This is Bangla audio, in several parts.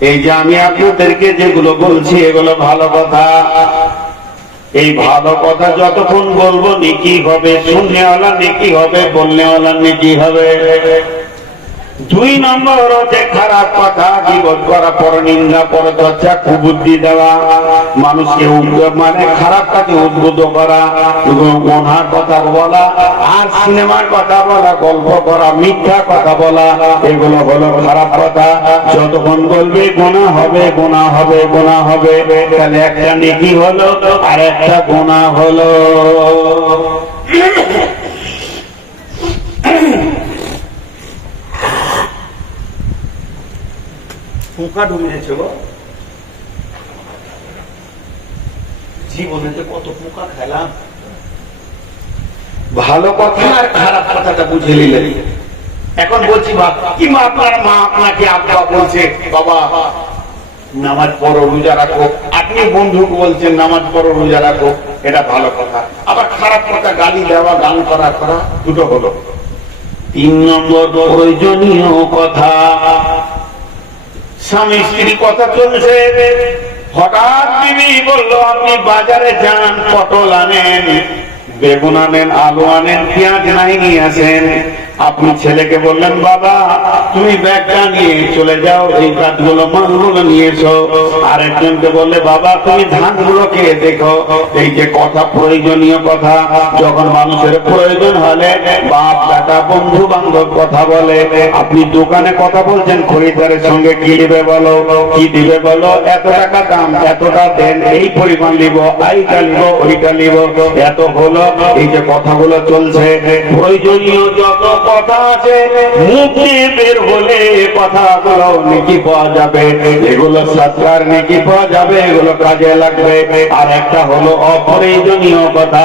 এই যে আমি আপনাদেরকে যেগুলো বলছি এগুলো ভালো কথা। এই ভালো কথা যতক্ষণ বলবো নেকি হবে, শুননেওয়ালা নেকি হবে, বলনেওয়ালা নেকি হবে। 2 নম্বর হচ্ছে খারাপ কথা, গীবত করা, পরনিন্দা, পরচর্চা, কুবুদ্ধি দেওয়া, মানুষকে মানে খারাপ কাজে উদ্বুদ্ধ করা, গুনার কথা বলা, আর সিনেমার কথা বলা, গল্প করা, মিথ্যা কথা বলা, এগুলো হলো খারাপ কথা। যতক্ষণ বলবে গুনাহ হবে, গুনাহ হবে, গুনাহ হবে, তাহলে একটা নেকি হলো আর একটা গুনাহ হলো। পোকা ঢুকেছে গো, জীবনে কত পোকা খেলাম। ভালো কথা আর খারাপ কথাটা বুঝে নিলেন। এখন বলছি কি মা, আপনার মা আপনাকে আব্বা বলছে বাবা নামাজ পড়ো, রোজা রাখো, আপনি বন্ধুকে বলছেন নামাজ পড়ো, রোজা রাখো, এটা ভালো কথা। আবার খারাপ কথা, গালি দেওয়া, গান করা করা, দুটো হলো। 3 নম্বর প্রয়োজনীয় কথা, স্বামী স্ত্রী কথা চলছে, হঠাৎ বিবি বললো আপনি বাজারে যান, পটল আনেন, বেগুন আনেন, আলু আনেন, পেঁয়াজ নাই নিয়ে আসেন। আপনি ছেলেকে বললেন বাবা তুমি ব্যাগটা নিয়ে চলে যাও, এই কাঠগুলো মালগুলো নিয়ে এসো। আরেকজনকে বললে বাবা তুমি ধানগুলোকে দেখো। এই যে কথা, প্রয়োজনীয় কথা, যখন মানুষের প্রয়োজন হলে বাপ বেটা বন্ধু বান্ধব কথা বলে। আপনি দোকানে কথা বলছেন, খরিদ্দারের সঙ্গে কি দিবে বলো, কি দিবে বলো, এত টাকা দাম, এতটা দেন, এই পরিমাণ নিব, এইটা নিব, ওইটা নিব, এত হলো। এই যে কথাগুলো চলছে, প্রয়োজনীয় যত কথা আছে, মুখ দিয়ে বের হলে কথাগুলো নেকি পাওয়া যাবে, এগুলো সৎকার নেকি পাওয়া যাবে, এগুলো কাজে লাগবে। আর একটা হলো অপ্রয়োজনীয় কথা,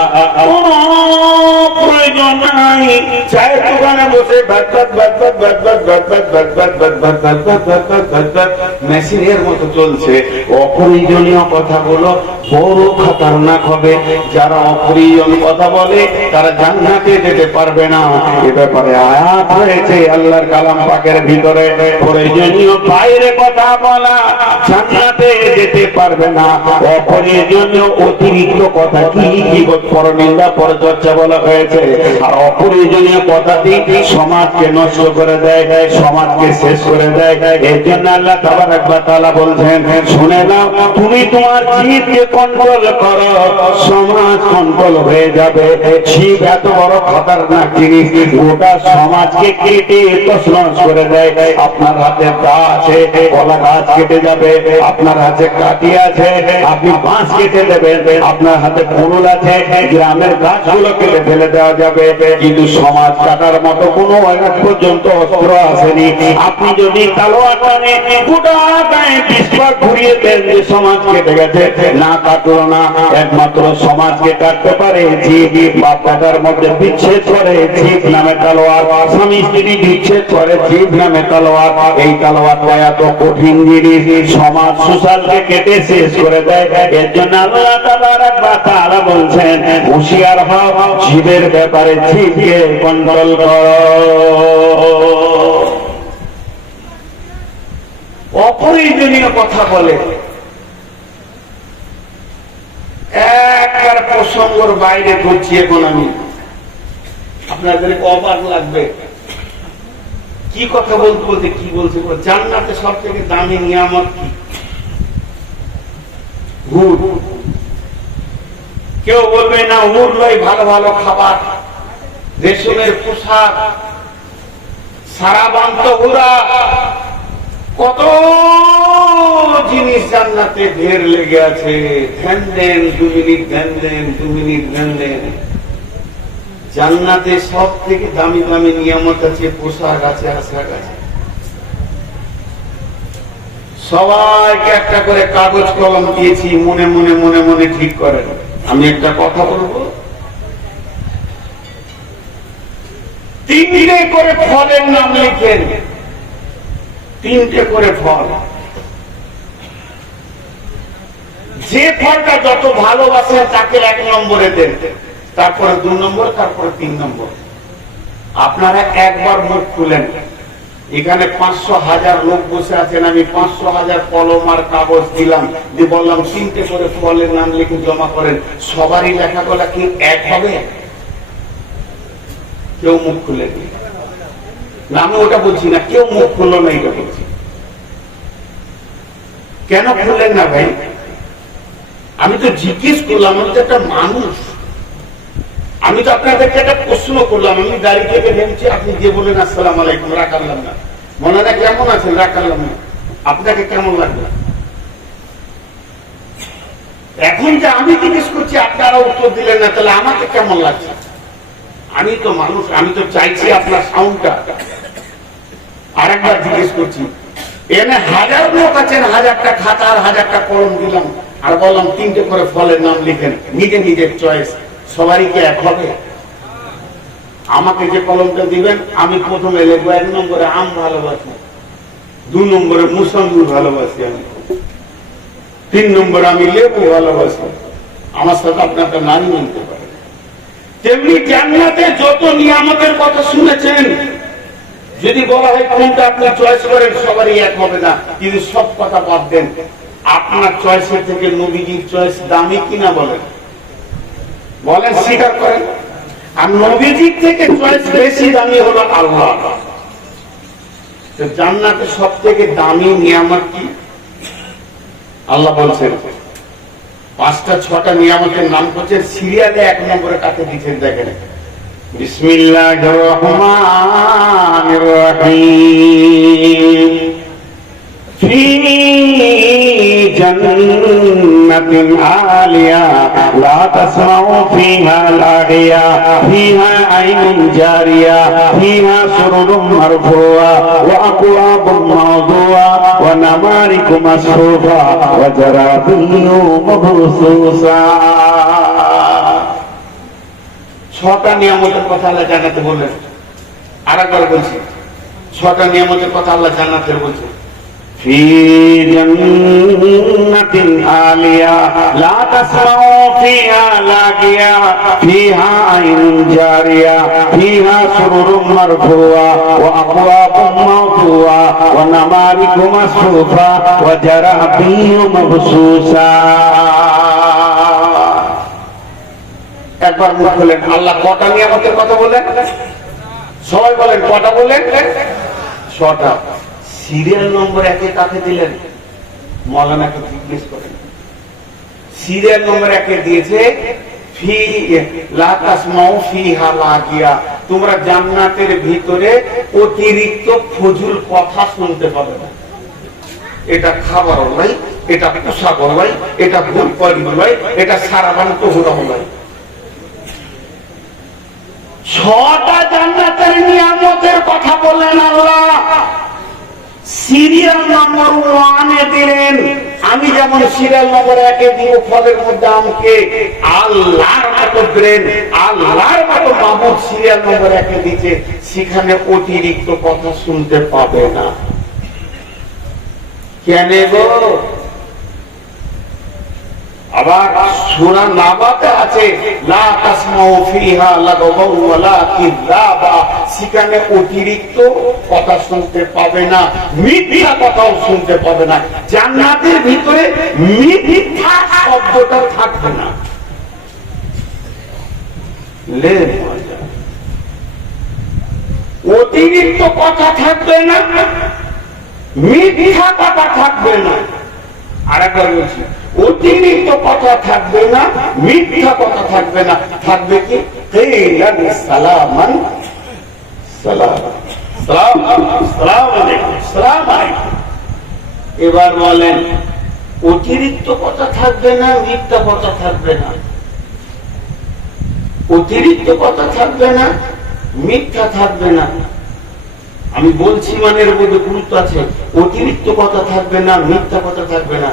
প্রয়োজন নাই, চায়ের দোকানে বসে মেশিনের মতো চলছে। অপ্রয়োজনীয় কথাগুলো বড় খতরনাক হবে। যারা অপ্রয়োজনীয় কথা বলে তারা জান্নাতে যেতে পারবে না। এ ব্যাপারে আয়াত হয়েছে আল্লাহর কালাম পাকের ভিতরে, প্রয়োজনীয় বাইরে কথা বলা জান্নাতে যেতে পারবে না। অপ্রয়োজনীয় অতিরিক্ত কথা কি গীবত, পরনিন্দা, পরচর্চা বলা হয়েছে। আর অপ্রয়োজনীয় কথাটি সমাজকে নষ্ট করে দেয়, সমাজকে শেষ করে দেয়। এর জন্য আল্লাহ তাবারক ওয়া তাআলা বলছেন শুনে নাও, তুমি তোমার জিহ্বাকে কন্ট্রোল করো, সমাজ কন্ট্রোল হয়ে যাবে। জিহ্বা এত বড় খতরনাক জিনিস, গোটা সমাজকে কেটে তছনছ করে দেয়। আপনার হাতে দা আছে, কলা গাছ কেটে যাবে। আপনার হাতে কাঠি আছে, আপনি বাঁশ কেটে দেবেন। আপনার হাতে কুড়ুল আছে, গ্রামের গাছগুলো কেটে ফেলে দেওয়া যাবে। কিন্তু সমাজ কাটার মতো কোনো আজ পর্যন্ত অস্ত্র আসেনি। আপনি যদি তলোয়ার টানে গোটা গায়ে 20 বার ঘুরিয়ে দেন যে সমাজ কেটে গেছে, না কাটলো না। একমাত্র সমাজকে কাটতে পারে জিভ। বাপ বেটার মধ্যে বিচ্ছেদ করে জিভ নামে তলোয়ার, স্বামী স্ত্রী বিচ্ছেদ করে জিভ নামে তলোয়ার। এই তলোয়ারটা এত কঠিন জিনিস, সমাজ সোশ্যালকে কেটে শেষ করে দেয়। এর জন্য আল্লাহ তাবারক ওয়া তাআলা বলছেন হুঁশিয়ার হও, জিভের ব্যাপারে জিভকে কন্ট্রোল করো। অপ্রয়োজনীয় কথা বলে, একবার প্রসঙ্গর বাইরে করছি। এখন আমি আপনাদের অবাক লাগবে, কি কথা বলতে বলতে কি বলছে। জান্নাতে সব থেকে দামি নিয়ামত কি? হুর। কেউ বলবে না হুর নয়, ভালো ভালো খাবার, রেশমের পোশাক, সারা বান্ত হুরা, কত জিনিস জান্নাতে ঢের লেগে আছে। ধ্যান দেন, 2 মিনিট ধ্যান দেন, 2 মিনিট ধ্যান দেন। জান্নাতে সব থেকে দামি দামি নিয়ামত আছে, পোশাক আছে, আশাক আছে। সবাইকে একটা করে কাগজ কলম দিয়েছি, মনে মনে মনে মনে ঠিক করেন। আমি একটা কথা বলবো, 3টে করে ফলের নাম লিখেন, 3টে করে ফল। যে ফলটা যত ভালোবাসেন তাকে 1 নম্বরে দেন, তারপরে 2 নম্বর, তারপরে 3 নম্বর। আপনারা একবার মুখ খুলেন, এখানে 500,000 লোক বসে আছেন, আমি 500,000 কলম আর কাগজ দিলাম, দিয়ে বললাম 3টে করে ফলের নাম লিখে জমা করেন, সবারই লেখাগুলা কি এক হবে? কেউ মুখ খুলে না, আমি ওটা বলছি না, কেউ মুখ খুললো না, এটা বলছি। কেন খুললেন না ভাই? আমি তো জিজ্ঞেস করলাম, আমি তো একটা মানুষ, আমি তো আপনাদেরকে একটা প্রশ্ন করলাম, আমি গাড়ি থেকে নেমেছি, আপনি গিয়ে বলেন আসসালাম আলাইকুম, রাখালাম না, মনে না কেমন আছেন, রাখালাম না, আপনাকে কেমন লাগবে? এখন যে আমি জিজ্ঞেস করছি আপনারা উত্তর দিলেন না, তাহলে আমাকে কেমন লাগছে? আমি তো মানুষ, আমি তো চাইছি আপনার সাউন্ডটা। আরেকবার জিজ্ঞেস করছি, এনে 1000 লোক আছেন, 1000টা খাতা আর 1000টা কলম দিলাম, আর বললাম 3টে করে ফলের নাম লিখেন, নিজে নিজের চয়েস, সবারই কি এক হবে? আমাকে যে কলমটা দিবেন, আমি প্রথমে লিখবো 1 নম্বরে আম ভালোবাসি, 2 নম্বরে মুসাম্বি ভালোবাসি, আমি 3 নম্বরে আমি লেবু ভালোবাসি। আমার সাথে আপনারটা নারী মানতে পারে। তেমনি জান্নাতে যত নিয়ামতের কথা শুনেছেন, যদি বলা হয় কোনটা আপনি চয়েস করেন, সবারই এক হবে না, কিন্তু সব কথা বাদ দেন, আপনার চয়েসের থেকে নবীজির চয়েস দামি কিনা বলেন, বলেন, স্বীকার করেন। আর নবীজির থেকে চয়েস বেশি দামি হলো আল্লাহ। জান্নাতে সব থেকে দামি নিয়ামত কি? আল্লাহ বলছেন 5টা 6টা নিয়ামতের নাম হচ্ছে, সিরিয়ালে 1 নম্বরে কাকে দিচ্ছেন দেখেন, বিসমিল্লাহির রহমানির রহিম, ফি জান্নাতিন আলিয়া লা তাসমাউ ফিহা লাগিয়া ফিহা আইনুন জারিয়া ফিহা সুরুরুম মারফুয়া ওয়া আকওয়াবুম মাওদুয়া ওয়া নামারিকু মাসফুফা ওয়া জারাবিয়্যু মাবসুসা। 6টা নিয়ামতের কথা আল্লাহ জান্নাতে বললেন। আরেকবার বলছি, 6টা নিয়ামতের কথা আল্লাহ জান্নাতের বলছেন, ফি জান্নাতিন আলিয়া লা তাসমাউ ফিহা লাগিয়া ফিহা আইনুন জারিয়া ফিহা সুরুরুম মারফুয়া ওয়া আকওয়াবুম মাওদুয়া ওয়া নামারিকু মাসফুফা ওয়া জারাবিয়্যু মাবসুসা। একবার মুখ খুলেন, আল্লাহ কটা নিয়ামতের কথা বলেন? সবাই বলেন, কটা বলেন? 6টা। সিরিয়াল নম্বর 1-এ কাকে দিলেন? মৌলানাকে জিজ্ঞেস করেন। সিরিয়াল নম্বর 1-এ দিয়েছে ফি লা তাসমাউ ফিহা লাগিয়া, তোমরা জান্নাতের ভিতরে অতিরিক্ত ফজুল কথা শুনতে পাবে না। এটা খাবার নয়, এটা পোশাক নয়, এটা ভুল করি নয়, এটা সারাবান তো হলো নয়। 6টা জান্নাতের নিয়ামতের কথা বললেন আল্লাহ, সিরিয়াল নম্বর 1-এ দিলেন। আমি যেমন সিরিয়াল নম্বর 1-এ দিব ফলের মধ্যে আমকে, আল্লাহর মতো ব্রেন, আল্লাহর মতো মাহবুব সিরিয়াল নম্বর 1-এ দিচ্ছে, সেখানে অতিরিক্ত কথা শুনতে পাবে না। কেন গো? আবার সূরা নাবাতে আছে লা তাসমাউ ফিহা লাগাওয়া ওয়ালা কিযাবা, সেখানে অতিরিক্ত কথা শুনতে পাবে না, মিথ্যা কথাও শুনতে পাবে না। জান্নাতের ভিতরে মিথ্যা শব্দটা থাকবে না। লে মজা, অতিরিক্ত কথা থাকবে না, মিথ্যা কথা থাকবে না। আরেকবার বলছি, অতিরিক্ত কথা থাকবে না, মিথ্যা কথা থাকবে না। থাকবে কি? সালামান সালাম, সালাম আলাইকুম, সালাম আলাইকুম। এবার বলেন, অতিরিক্ত কথা থাকবে না, মিথ্যা কথা থাকবে না। অতিরিক্ত কথা থাকবে না, মিথ্যা থাকবে না। আমি বলছি মানে এর মধ্যে গুরুত্ব আছে। অতিরিক্ত কথা থাকবে না, মিথ্যা কথা থাকবে না।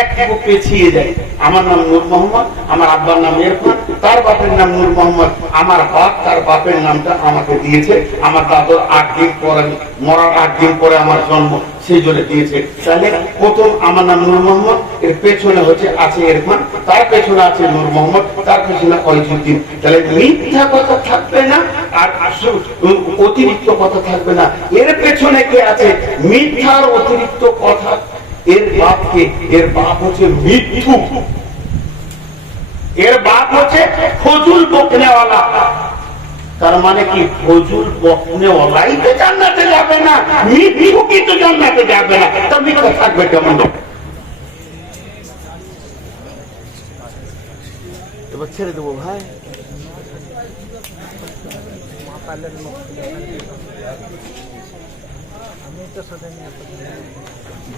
একটু পেছিয়ে যায়, আমার নাম নূর মোহাম্মদ, আমার আব্বার নাম ইরফান, তার বাপের নাম নূর মোহাম্মদ, আমার বাপ তার বাপের নামটা আমাকে দিয়েছে, আমার দাদুর 8 দিন পরে, মরার 8 দিন পরে আমার জন্ম, সেই জন্য দিয়েছে। তাহলে প্রথম আমার নাম নূর মোহাম্মদ, এর পেছনে হচ্ছে আছে ইরফান, তার পেছনে আছে নূর মোহাম্মদ, তার পেছনে ফয়জুদ্দিন। তাহলে মিথ্যা কথা থাকবে না আর অতিরিক্ত কথা থাকবে না। এর পেছনে কে আছে? মিথ্যার অতিরিক্ত কথা। এর বাপকে, এর বাপ হচ্ছে মিথ্যু, এর বাপ হচ্ছে ফজুল বকনেওয়ালা। তার মানে কি? ফজুল বকনেওয়ালাই তো জান্নাতে যাবে না, মিথ্যু কিন্তু জান্নাতে যাবে না। তা মিথ্যা থাকবে কেমন? এবার ছেড়ে দেবো ভাই।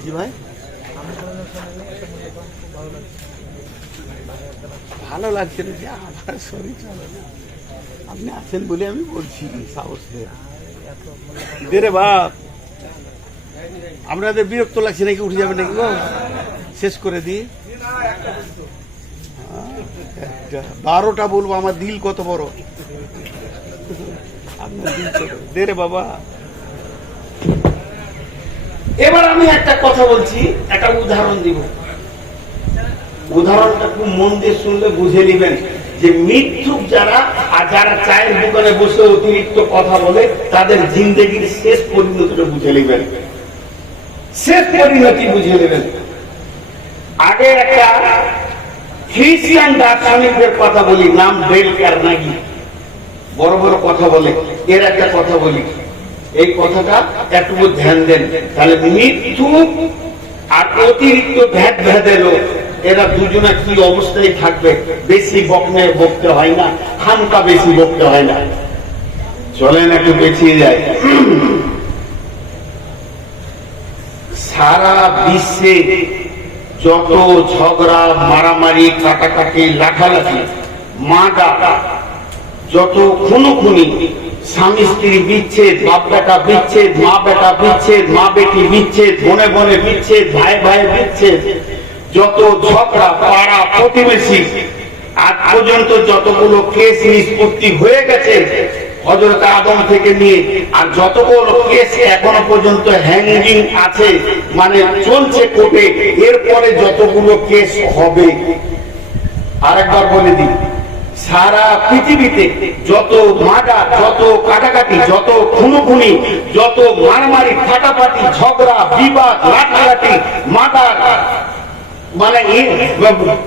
জি ভাই, ভালো লাগছে না যে আমার শরীর চলে না, আপনি আছেন বলে আমি বলছি সাহস দে রে বাপ। আপনাদের বিরক্ত লাগছে নাকি? উঠে যাবে নাকি গো? শেষ করে দিই। 12টা বলবো, আমার দিল কত বড়, আপনার দিল ছোট। দে রে বাবা। এবার আমি একটা কথা বলছি, একটা উদাহরণ দিব। উদাহরণটা খুব মন দিয়ে শুনলে বুঝে নেবেন যে মিথ্যুক যারা, আর যারা চায়ের দোকানে বসে অতিরিক্ত কথা বলে, তাদের জিন্দেগির শেষ পরিণতিটা বুঝে নেবেন, শেষ পরিণতি বুঝে নেবেন। আগে একটা খ্রিস্টান দার্শনিকদের কথা বলি, নাম ডেল কার্নেগি, বড় বড় কথা বলে। এর একটা কথা বলি, এই কথাটা একটু ধ্যান দেন। তাহলে মৃত্যু আর অতিরিক্ত ভেদ ভেদে লোক, এরা দুজনে কি অবস্থায় থাকবে? বেশি বকতে হয় না, খামকা বেশি বকতে হয় না। চলেন একটু পেছিয়ে যায়। সারা বিশ্বে যত ঝগড়া, মারামারি, কাটাকাটি, লাঠালাঠি, মার্ডার, যত খুনোখুনি, স্বামী স্ত্রী বিচ্ছেদ, বাপ বেটা বিচ্ছেদ, মা বেটা বিচ্ছেদ, মা বেটি বিচ্ছেদ, বনে বনে বিচ্ছেদ, ভাই ভাই বিচ্ছেদ, যত ঝগড়া, পাড়া প্রতিবেশী, আজ পর্যন্ত যতগুলো কেস নিষ্পত্তি হয়ে গেছে হযরত আদম থেকে নিয়ে, আর যতগুলো কেস এখনো পর্যন্ত হ্যাঙ্গিং আছে, মানে চলছে কোর্টে, এরপরে যতগুলো কেস হবে, আরেকবার বলে দিই, সারা পৃথিবীতে যত মার্ডার, যত কাটাকাটি, যত খুনোখুনি, যত মারামারি, ফাটাফাটি, ঝগড়া, বিবাদ, লাঠালাঠি, মার্ডার, মানে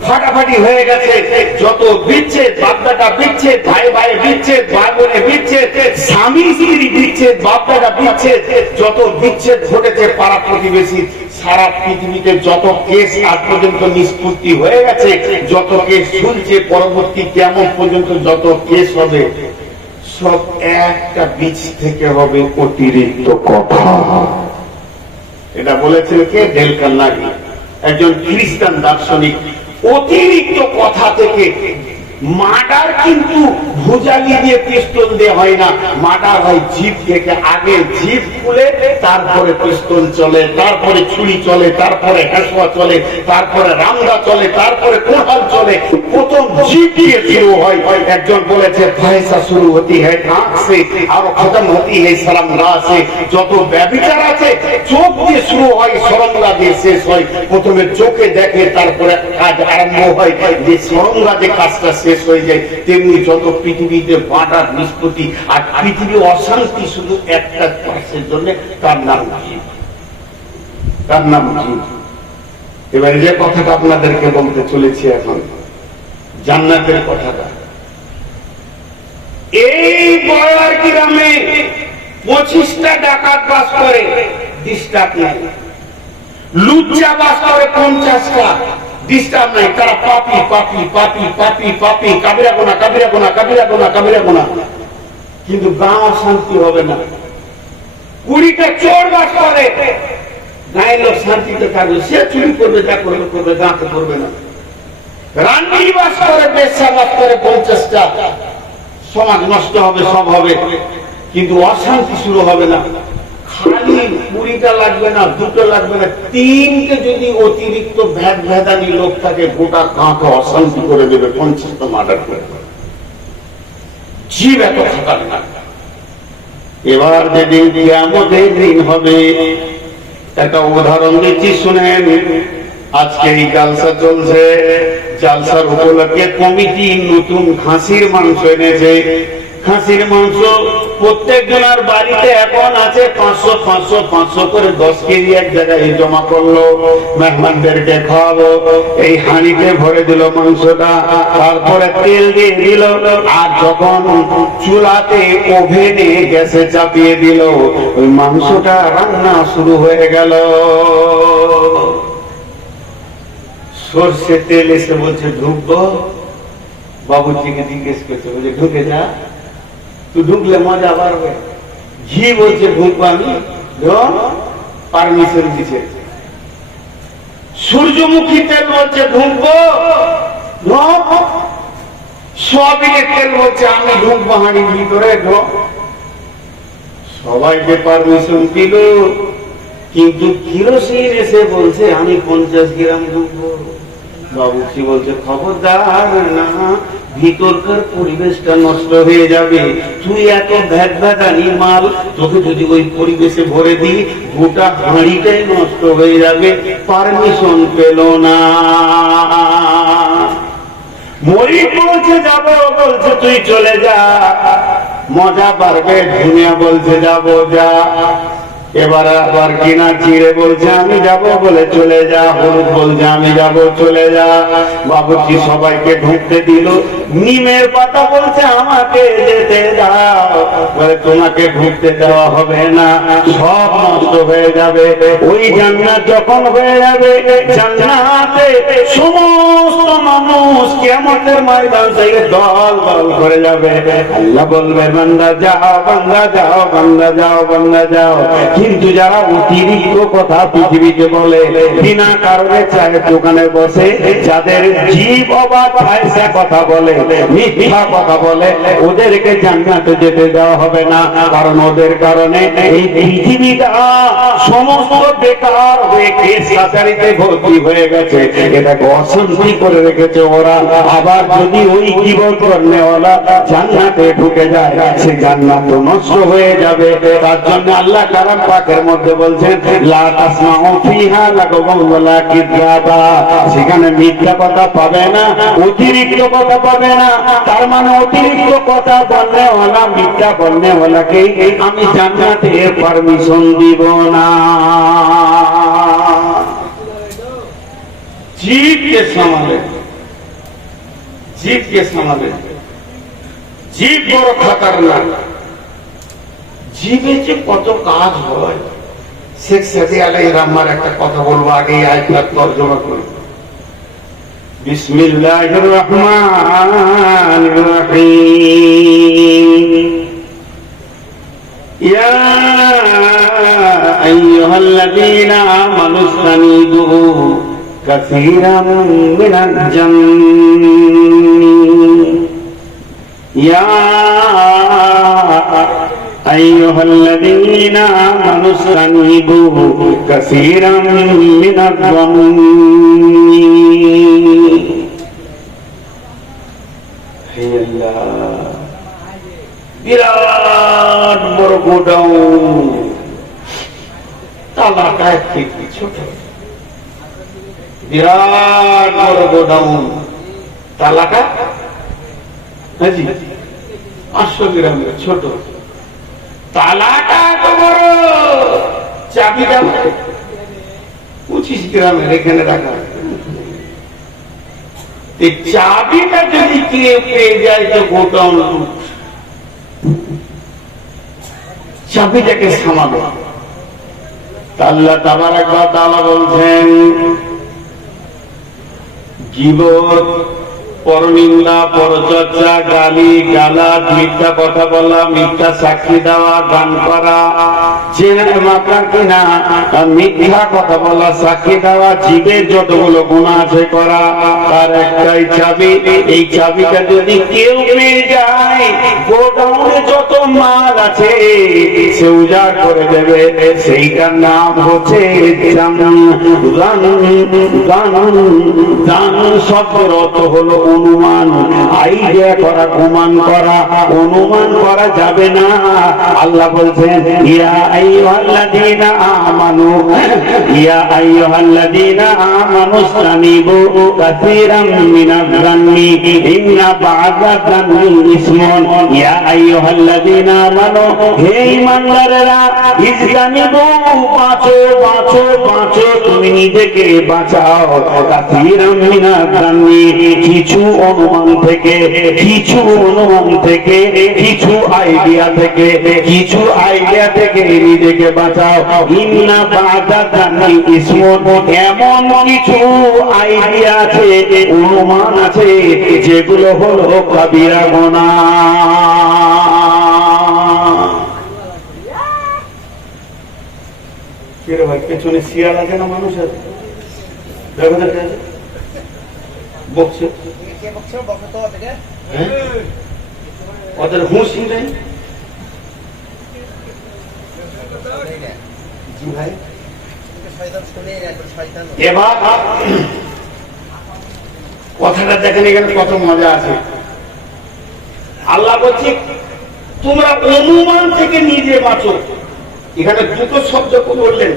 ফাটাফাটি হয়ে গেছে, যত বিচ্ছেদ, বাপদাটা বিচ্ছেদ, ভাই ভাই বিচ্ছেদ, ভাই বোনে বিচ্ছেদ, স্বামী স্ত্রী বিচ্ছেদ, বাপদাটা বিচ্ছেদ, যত বিচ্ছেদ ঘটেছে পাড়া প্রতিবেশী, সারা পৃথিবীতে যত কেস আজ পর্যন্ত নিষ্পত্তি হয়ে গেছে, যত কেস শুনছে, পরবর্তী কিয়ামত পর্যন্ত যত কেস হবে, সব একটা বীজ থেকে হবে অতিরিক্ত কথা। এটা বলেছেন কে? ডেল কার্নেগি, একজন খ্রিস্টান দার্শনিক। অতিরিক্ত কথা থেকে মার্ডার কিন্তু ভুজালি দিয়ে পিস্তল দিয়ে হয় না, মার্ডার হয় জিভ থেকে। আগে জিভ খুলে, তারপরে পিস্তল চলে, তারপরে ছুরি চলে, তারপরে হাসুয়া চলে, তারপরে রামদা চলে, তারপরে কোহাল চলে। প্রথম জিভ দিয়ে শুরু হয়। একজন বলেছে ফায়সা শুরু হতি হ্যায় নাক সে আর খতম হতি হ্যায় সরমগা সে। যত ব্যভিচার আছে চোখ দিয়ে শুরু হয়, সরমগা দিয়ে শেষ হয়। প্রথমে চোখে দেখে, তারপরে কাজ আরম্ভ হয়। যে সরমগা যে কাজটা শেষ হয়ে যায়, তেমনি যত পৃথিবীতে বাঁটার নিষ্পত্তি আর পৃথিবী অশান্তি শুধু একটা পাশের জন্য, তার নাম জীব, তার নাম জীব। এবার যে কথাটা আপনাদেরকে বলতে চলেছি এখন, জান্নাতের কথাটা। এই বয়ার গ্রামে 25টা ডাকাত বাস করে, ডিস্টার্ব নাই। লুচ্চা বাস করে 50টা, ডিস্টার্ব নাই। তারা পাপি পাপি পাপি পাপি পাপি, কাবিরা গোনা কাবিরা গোনা কাবিরা গোনা কাবিরা গোনা, কিন্তু গাঁও শান্তি হবে না। 20টা চোর বাস করে, গায়ের লোক শান্তিতে থাকবে। সে চুরি করবে, যা করবে করবে, গাঁতে করবে না। রান্নি বাস করে, বেশ্যা বাস করে 50টা, সমাজ নষ্ট হবে, সব হবে, কিন্তু অশান্তি শুরু হবে না। খালি 20টা লাগবে না, 2টো লাগবে না, 3টে যদি অতিরিক্ত ভেদানি লোক থাকে, গোটা গাঁকে অশান্তি করে দেবে, 50টা মার্ডার করে। জীব এত খাতারনাক। এবার যেদিন কিয়ামতের দিন হবে, একটা উদাহরণ দিচ্ছি শুনেন। আজকে এই জালসা চলছে, জালসার উপলক্ষে কমিটি নতুন খাসির মাংস এনেছে। খাসির মাংস প্রত্যেক জনের বাড়িতে এখন আছে 500 500 500 করে 10 কেজি এক জায়গায় জমা করলো, মেহমানদেরকে খাওয়াবো। এই হাঁড়িতে ভরে দিল মাংসটা, তারপরে তেল দিয়ে দিল, আর যখন চুলাতে ওভেনে গ্যাসে চাপিয়ে দিল, ওই মাংসটা রান্না শুরু হয়ে গেল। সর্ষে তেল এসে বলছে ঢুকবো, বাবুজিকে জিজ্ঞেস করছে, বলছে ঢুকে যা, তুই ঢুকলে মজা বাড়বে। ঘি বলছে ঢুকবো আমি, পারমিশন দিছে। সূর্যমুখী তেল বলছে ঢুকবো, সয়াবিনের তেল বলছে আমি ঢুকবো হাঁড়ির ভিতরে। সবাইকে পারমিশন দিল, কিন্তু কিরোসিন এসে বলছে আমি 50 গ্রাম ঢুকবো। বাবুজি বলছে খবরদার না, ভিতরকার পরিবেশটা নষ্ট হয়ে যাবে। তুই এত ভ্যাদানি মাল, তোকে যদি ওই পরিবেশে ভরে দিই গোটা হাঁড়িটাই নষ্ট হয়ে যাবে। পারমিশন পেল না। মরিক বলছে যাবো, বলছে তুই চলে যা, মজা পারবে। দুনিয়া বলছে যাবো, যা। এবার আবার কিনা চিড়ে বলছে আমি যাব, বলে চলে যা। হলুদ বলছে আমি যাব, চলে যা। বাবুজি সবাইকে ঢুকতে দিল। নিমের পাতা বলছে আমাকে যেতে দাও, বলে তোমাকে ঢুকতে দেওয়া হবে না, সব নষ্ট হয়ে যাবে। ওই জান্নাত যখন হয়ে যাবে, জান্নাতে সমস্ত মানুষ কিয়ামতের ময়দান থেকে দল দল করে যাবে। আল্লাহ বলবে বান্দা যাও, বান্দা যাও, বান্দা যাও, বান্দা যাও। কিন্তু যারা অতিরিক্ত কথা পৃথিবীতে বলে, বিনা কারণে চায়ের দোকানে বসে, যাদের জীব অবাক ভাইসা কথা বলে, মিথ্যা কথা বলে, ওদেরকে জান্নাতে যেতে দেওয়া হবে না। কারণ ওদের কারণে এই পৃথিবীটা সমস্ত বেকার হয়ে কেস কাছারিতে ভর্তি হয়ে গেছে। এটাকে অশান্তি করে রেখেছে ওরা। আবার যদি ওই জীবন করনেওয়ালা জান্নাতে ঢুকে যায়, সে জান্নাত নষ্ট হয়ে যাবে। তার জন্য আল্লাহ কালাম পাকের মধ্যে বলছেন লা তাসমাউ ফিহা লাগওয়ান ওয়ালা কিযাবা, সেখানে মিথ্যা কথা পাবে না, অতিরিক্ত কথা পাবে না। তার মানে অতিরিক্ত কথা বলনেওয়ালা, মিথ্যা বলনেওয়ালাকে আমি জান্নাতে পারমিশন দিব না। জীবকে সামলে, জীবকে সামলে। জীব বড় খতরনাক। জীবে যে কত কাজ হয়। শেখ সাদি আলাইহির রহমার একটা কথা বলবো, আগে আয়াতটা তরজমা করব। বিসমিল্লাহির রহমানির রহিম। ইয়া আইয়ুহাল্লাযীনা আমানু ইসতানিদু কাসীরাম মিনাল জান্নি। ইয়া أيها الذين آمنوا اجتنبوا كثيرا من الظن। হে আল্লাহ, বিরাট বড় গোডাউন, তালাটা একটু ছোট। বিরাট বড় গোডাউন, তালাটা 500 গ্রামের ছোট। তালাটা তো বড়, চাবিটা 25 গ্রামের এখানে রাখা। চাবিটা যদি কেউ পেয়ে যায় তো গোডাউন, চাবিটাকে সামাবে। আল্লাহ তাবারাক ওয়া তাআলা বলছেন গীবত, পরনিন্দা, পরচর্চা, গালি গালাজ, মিথ্যা কথা বলা, মিথ্যা সাক্ষী দেওয়া, গান করা, মিথ্যা কথা বলা, সাক্ষী দেওয়া, জীবের যতগুলো গুনাহ আছে করা, তার একটাই চাবি। এই চাবিটা যদি কেউ পেয়ে যায়, গোডাউনে যত মাল আছে সে উজাড় করে দেবে। সেইটার নাম হচ্ছে দান। শব্দের অর্থ হলো অনুমান, আইডিয়া করা, প্রমাণ করা, অনুমান করা যাবে না। আল্লাহ বলছেন ইয়া আইয়ুহাল্লাযীনা আমানু, ইয়া আইয়ুহাল্লাযীনা আমানু ইসতানিবু কাসীরাম মিনাজ-যান্নি ইন্না বা'দায-যান্নি ইসমুন। ইয়া আইয়ুহাল্লাযীনা আমানু, হে ঈমানদারেরা, ইসতানিবু, বাঁচো বাঁচো বাঁচো, তুমি নিজেকে বাঁচাও, কাসীরাম মিনাজ-যান্নি, কিছু অনুমান থেকে, কিছু অনুমান থেকে, কিছু আইডিয়া থেকে, কিছু আইডিয়া থেকে নিজেকে বাঁচাও। ইন্না বা'দায-যান্নি ইসমুন, এমন কিছু আইডিয়া আছে, অনুমান আছে, যেগুলো হলো কাবিরা গুনাহ। কে ভাই, পেছনে শিয়াল আছে না মানুষ আছে? দেখো দেখা বকছে, ওদের হুঁশ নেই। এবার কথাটা দেখেন, এখানে কত মজা আছে। আল্লাহ বলছে তোমরা অনুমান থেকে নিজে বাঁচো। এখানে দুটো শব্দ বললেন।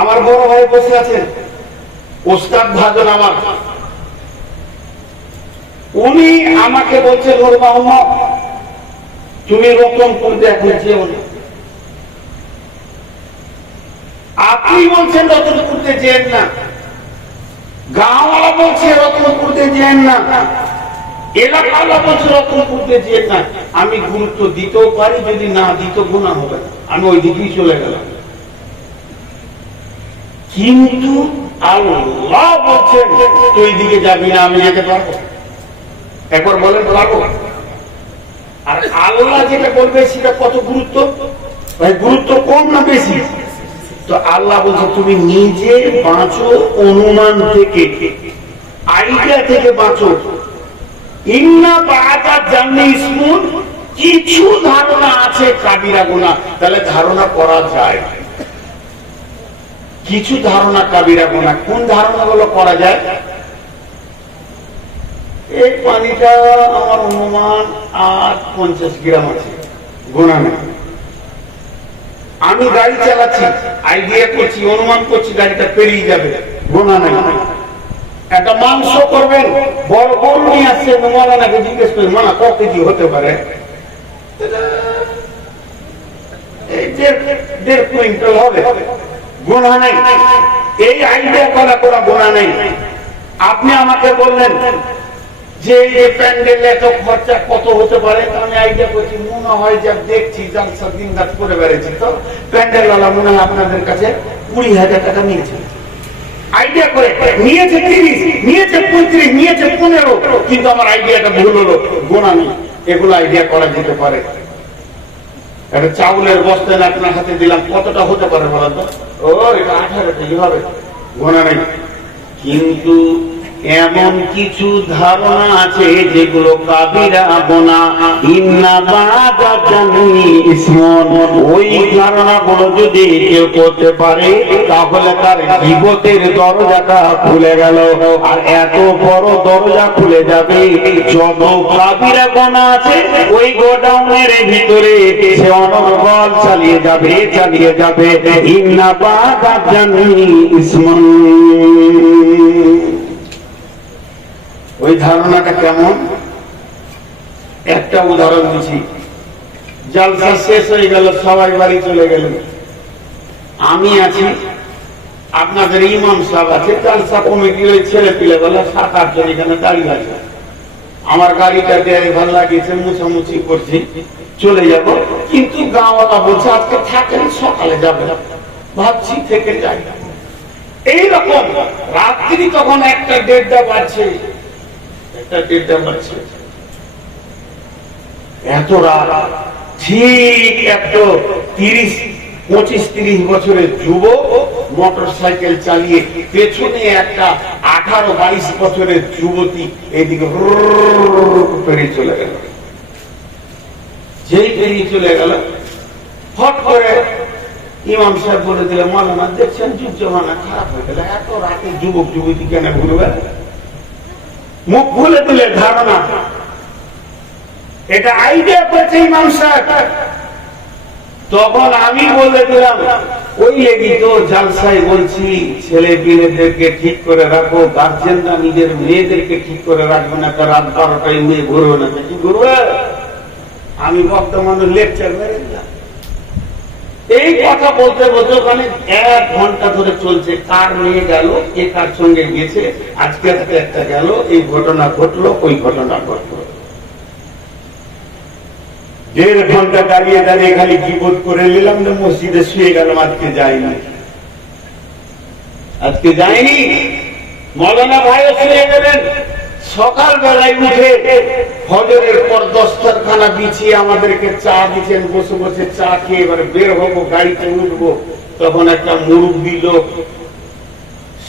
আমার বড় ভাই বসে আছেন, ওস্তাদ ভাজন আমার, উনি আমাকে বলছেন ওর বাবা তুমি রতনপুর দেখো যেও না। আপনি বলছেন রতনপুরতে যেন না, গাঁওয়ালা বলছে রতনপুরতে যেন না, এলাকাওয়ালা বলছে রতনপুরতে যেন না। আমি গুরুত্ব দিতেও পারি, যদি না দিতে গুনাহ হবে, আমি ওই দিকেই চলে গেলাম। কিন্তু আল্লাহ বলছেন তুই দিকে যাবি না, আমি যেতে পারবো? একবার বলেন পারবো? আর আল্লাহ যেটা বলবে সেটা কত গুরুত্ব, ভাই গুরুত্ব কম না বেশি? তো আল্লাহ বলছে তুমি নিজে বাঁচো অনুমান থেকে, আইডিয়া থেকে বাঁচো। ইন্না বা'দায-যান্নি ইসমুন, কিছু ধারণা আছে কাবিরা গুনাহ, তাহলে ধারণা করা যায়। কিছু ধারণা কাবিরা গুনাহ, কোন ধারণাগুলো করা যায়? এই পানিটা আমার অনুমান আর 50 গ্রাম আছে, গুনাহ নেই। আমি গাড়ি চালাচ্ছি, আইডিয়া করছি, অনুমান করছি গাড়িটা পেরিয়ে যাবে, গুনাহ নেই। একটা মাংস করবেন, বড় গরু নিয়ে আসছে, মালানাকে জিজ্ঞেস করেন মানা ক কেজি হতে পারে, 1.5 কুইন্টাল হবে, গুনাহ নেই। এই আইডিয়া করা গুনাহ নেই। আপনি আমাকে বললেন যে এই প্যান্ডেল এত খরচা কত হতে পারে, আমি আইডিয়া করছি, মনে হয় যা দেখছি জালসা দিন রাত করে বেড়েছি, তো প্যান্ডেলওয়ালা মনে হয় আপনাদের কাছে 20,000 টাকা নিয়েছে। আইডিয়া করে নিয়েছে 30, নিয়েছে 35, নিয়েছে 15, কিন্তু আমার আইডিয়াটা ভুল হলো, গুনাহ নেই। এগুলো আইডিয়া করা যেতে পারে। একটা চাউলের বস্তা আপনার হাতে দিলাম, কতটা হতে পারে বলেন তো? ও এটা 18 কেজি হবে, গুনাহ নেই। কিন্তু এমন কিছু ধারণা আছে যেগুলো কাবিরা গুনাহ। ইন্না বা'দায-যান্নি ইসমুন, ওই ধারণাগুলো যদি কেউ করতে পারে তাহলে তার গীবতের দরজাটা খুলে গেল, আর এত বড় দরজা খুলে যাবে, যত কাবিরা গুনাহ আছে ওই গোডাউনের ভিতরে সে অনর্গল চালিয়ে যাবে, চালিয়ে যাবে। ইন্না বা'দায-যান্নি ইসমুন, ওই ধারণাটা কেমন? একটা উদাহরণ দিচ্ছি। জালসা শেষ হয়ে গেল, সবাই বাড়ি চলে গেলেন, আমি আছি, আপনাদের ইমাম সাহেব আছে, জালসা কমিটির ওই ছেলে পিলে বলে 7-8 জন এখানে দাঁড়িয়ে আছে। আমার গাড়িটা ড্রাইভার লাগিয়েছে, মুছামুছি করছি, চলে যাব। কিন্তু গাঁওয়ালা বলছে আজকে থাকেন, সকালে যাবে। ভাবছি থেকে যাই। এইরকম রাত্রি তখন 1টা-1:30 বাজছে, এত রাত, ঠিক একটা 25-30 বছরের যুবক মোটর সাইকেল চালিয়ে, পেছনে একটা 18-22 বছরের যুবতী এদিকে পেরিয়ে চলে গেল। যেই পেরিয়ে চলে গেল, হট করে ইমাম সাহেব বলে দিলে, মৌলানা দেখছেন যুগ জমানা খারাপ হয়ে গেলে এত রাতে যুবক যুবতী কেন ঘুরবে? মুখ খুলে দিলে ধারণা, এটা আইডিয়া করছে ইমাম সাহেব। তখন আমি বলে দিলাম, ওই লেগে তো জালসায় বলছি ছেলে মেয়েদেরকে ঠিক করে রাখো, গার্জেনরা নিজের মেয়েদেরকে ঠিক করে রাখবে না, রাত 12টায় মেয়ে ঘুরবে না, কি ঘুরবে? আমি বর্তমানে লেকচার মেরে দিলাম। এই কথা বলতে বলতে ওখানে 1 ঘন্টা ধরে চলছে, কার নিয়ে গেল, কে কার সঙ্গে গেছে, আজকে একটা গেল, এই ঘটনা ঘটলো, ওই ঘটনা ঘটলো। 1.5 ঘন্টা দাঁড়িয়ে দাঁড়িয়ে খালি গীবত করে নিলাম, না মসজিদে শুয়ে গেলাম, আজকে যাইনি। মৌলানা ভাইও শুয়ে গেলেন। সকাল বেলায় উঠে ফজরের পর দস্তরখানা বিছিয়ে আমাদেরকে চা দিচ্ছেন, বসে বসে চা খেয়ে এবার বের হবো, গাড়িতে উঠবো। তখন একটা মুরব্বী লোক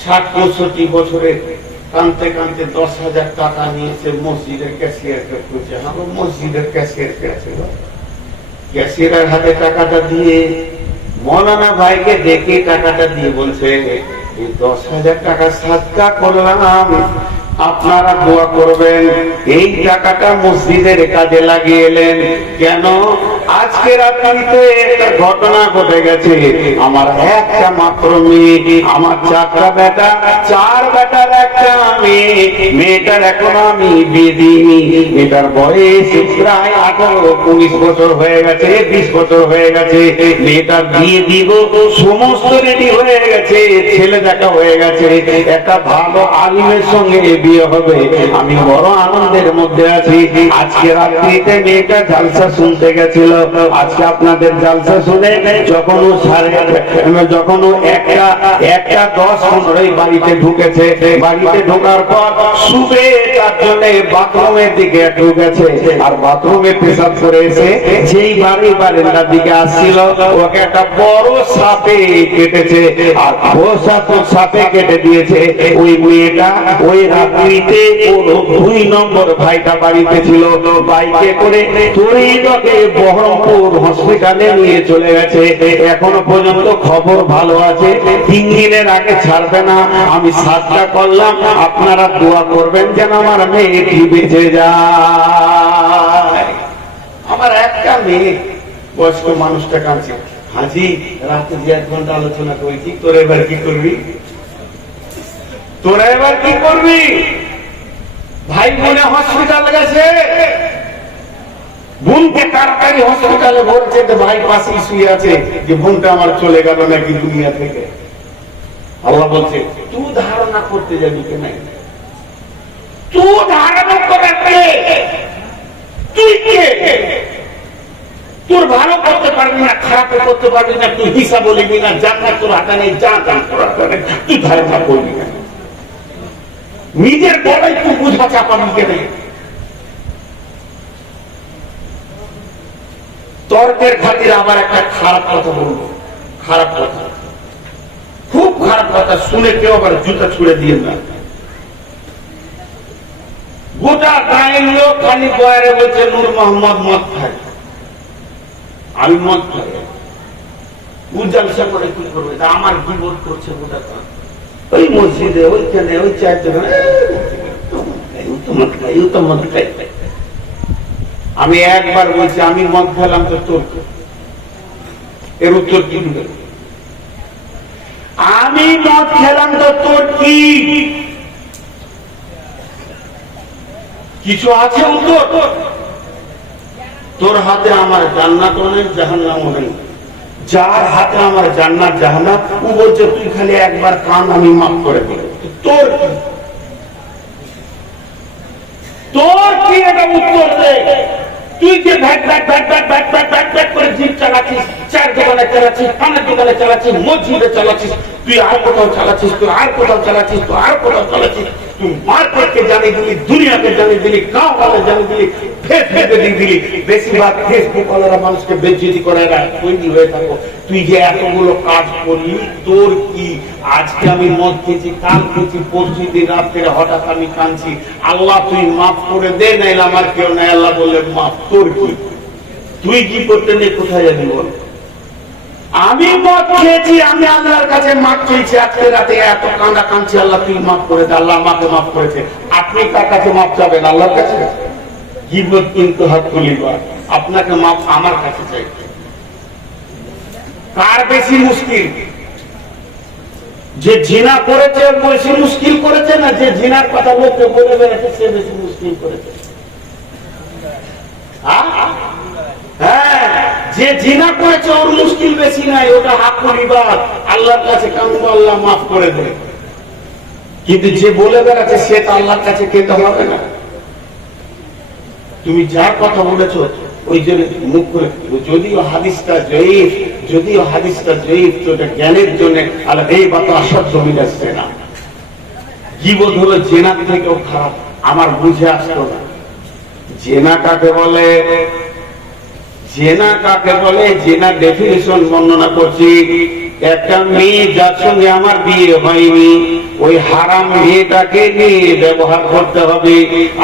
60-65 বছরের, কানতে কানতে 10,000 টাকা নিয়েছে, মসজিদের ক্যাশিয়ারকে খুঁজে। আমার মসজিদের ক্যাশিয়ার আছে, ক্যাশিয়ারের হাতে টাকাটা দিয়ে মৌলানা ভাইকে ডেকে টাকাটা দিয়ে বলছে, এই 10,000 টাকা সাদকা করলাম, আপনারা দোয়া করবেন। এই টাকাটা মসজিদের কাজে লাগিয়েলেন। কেন? আজকে রাত্রিতে একটা ঘটনা ঘটে গেছে। আমার একটা মাত্র মেয়ে, আমার 4টা বেটা, 4 বেটার একটা মেয়ে। মেয়েটার এখনো আমি বিয়ে দিইনি। মেয়েটার বয়স প্রায় 18-19 বছর হয়ে গেছে, 20 বছর হয়ে গেছে। মেয়েটার বিয়ে দিব, সমস্ত রেডি হয়ে গেছে, ছেলে দেখা হয়ে গেছে, একটা ভালো আলিমের সঙ্গে বিয়ে হবে। আমি বড় আনন্দের মধ্যে আছি। আজকে রাত্রিতে মেয়েটা জালসা শুনতে গেছিল। আজকে আপনাদের জালসা শুনে যখন ও 1:10-15 বাড়িতে ঢুকেছে, বাড়িতে ঢোকার পর শুবে তার জন্য বাথরুমের দিকে একটু গেছে, আর বাথরুমে পেশাব করে এসে যেই বারান্দার দিকে আসছিল, ওকে একটা বড় সাপে কেটেছে, আর সাপে কেটে দিয়েছে। ওই মেয়েটা ওই রাত্রিতে ওর 2 নম্বর ভাইটা বাড়িতে ছিল, বাইকে করে তড়িঘড়ি বহরমপুর হসপিটালে নিয়ে চলে গেছে। এখনো পর্যন্ত খবর ভালো আছে, 3 দিনের আগে ছাড়বে না। আমি সাদকা করলাম, আপনারা দোয়া করবেন যেন আমার মেয়েটি বেঁচে যায়। আমার একটা মেয়ে, বয়স্ক মানুষটা কাঁদছে, হাজি রাতে যে 1 ঘন্টা আলোচনা করেছি, তোরা এবার কি করবি? তোরা এবার কি করবি? ভাই বোনে হসপিটাল গেছে, বোনকে তাড়াতাড়ি হসপিটালে ভরছে, ভাই পাশে শুয়ে আছে যে বোনটা আমার চলে গেল নাকি দুনিয়া থেকে। আল্লাহ বলছে, তুই ধারণা করতে যাবি কেন? তুই ধারণা করে তুই কে? তোর ভালো করতে পারবি না, খারাপ করতে পারবি না, তুই হিসাব বলিবি না, জান্নাত তোর হাতে নেই, যা দান তোর হাতে নেই, তুই ধারণা করবি না। নিজের বড়াই তুই বুঝা চাপাবি কেন? তর্কের খাতির আবার একটা খারাপ কথা বলবো, খারাপ কথা, খুব খারাপ কথা, শুনে কেউ আবার জুতা ছুড়ে দিয়ে না। গোটা গায়ের লোক খালি বয়ারে বলছে নূর মোহাম্মদ মদ খায়, আমি মদ খাই। উজ্জালসা করে কি করবে? আমার বিপদ করছে গোটা গান, ওই মসজিদে, ওইখানে, ওই চায়ের দোকানে মদ খাই। আমি একবার বলছি, আমি মদ খেলাম তো তোর এর উত্তর কি? আমি মদ খেলাম তো তোর কি কিছু আছে উত্তর? তোর হাতে আমার জান্নাত নেই, জাহান্নাম নেই। যার হাতে আমার জান্নাত জাহান্নাম, ও বলছে তুই খালি একবার কান, আমি মাফ করে দিই। তোর কি? তোর কি এটা উত্তর দে? তুই যে VAT VAT VAT VAT VAT VAT VAT VAT করে জিপ চালাচ্ছিস, চার দোকানে চালাচ্ছিস, পানের দোকানে চালাচ্ছিস, মসজিদে চালাচ্ছিস, তুই আর কোথাও চালাচ্ছিস, তুই আর কোথাও চালাচ্ছিস, তুই আর কোথাও চালাচ্ছিস, তুই মার্কেটকে জানিয়ে দিলি, দুনিয়াকে জানিয়ে দিলি, গাঁও ওয়ালা জানিয়ে দিলি, ফেসবুকে দিয়ে দিলি। বেশিরভাগ ফেসবুক ওয়ালারা মানুষকে বেজ্জতি করে তৈরি হয়ে থাকো। তুই যে এতগুলো কাজ করলি, তোর কি? আজকে আমি মদ খেয়েছি, কাল খেয়েছি, পরশু দিন রাত্রে হঠাৎ আমি কাঁদছি, আল্লাহ তুই মাফ করে দে, নাইলে আমার কেউ নাই। আল্লাহ বললেন মাফ। তোর কি? তুই কি করতে নেই, কোথায় যাবি বল? আমি মদ খেয়েছি, আমি আল্লাহর কাছে মাফ চেয়েছি, আজকে রাতে এত কাঁদা কাঁদছি, আল্লাহ তুই মাফ করে দে, আল্লাহ আমাকে মাফ করেছে। আপনি কার কাছে মাফ চাবেন? আল্লাহর কাছে। গীবত কিন্তু হাত তুলিবার, আপনাকে মাফ আমার কাছে চাই। কার বেশি মুশকিল? যে জিনা করেছে বেশি মুশকিল করেছে, না যে জিনার কথা লোককে বলে বেড়েছে সে বেশি মুশকিল করেছে? হ্যাঁ, যে জিনা করেছে ওর মুশকিল বেশি নাই, ওটা হাকুল ইবাদ, আল্লাহর কাছে কাঁদবো, আল্লাহ মাফ করে দেবে। কিন্তু যে বলে বেড়াচ্ছে সে তো আল্লাহর কাছে কেঁদে হবে না। তুমি যার কথা বলেছো ওই জন্য মুখ করে, যদিও হাদিসটা জয়ীফ, যদিও হাদিসটা জয়ীফ, তো এটা জ্ঞানের জন্য, আর এই বাতা আসর জমি আসছে না। গীবত হলো জেনা থেকেও খারাপ, আমার বুঝে আসতো না। জেনা কাকে বলে? জেনা কাকে বলে? জেনা ডেফিনিশন বর্ণনা করছি। একটা মেয়ে যার সঙ্গে আমার বিয়ে হয়নি, ওই হারাম মেয়েটাকে নিয়ে ব্যবহার করতে হবে।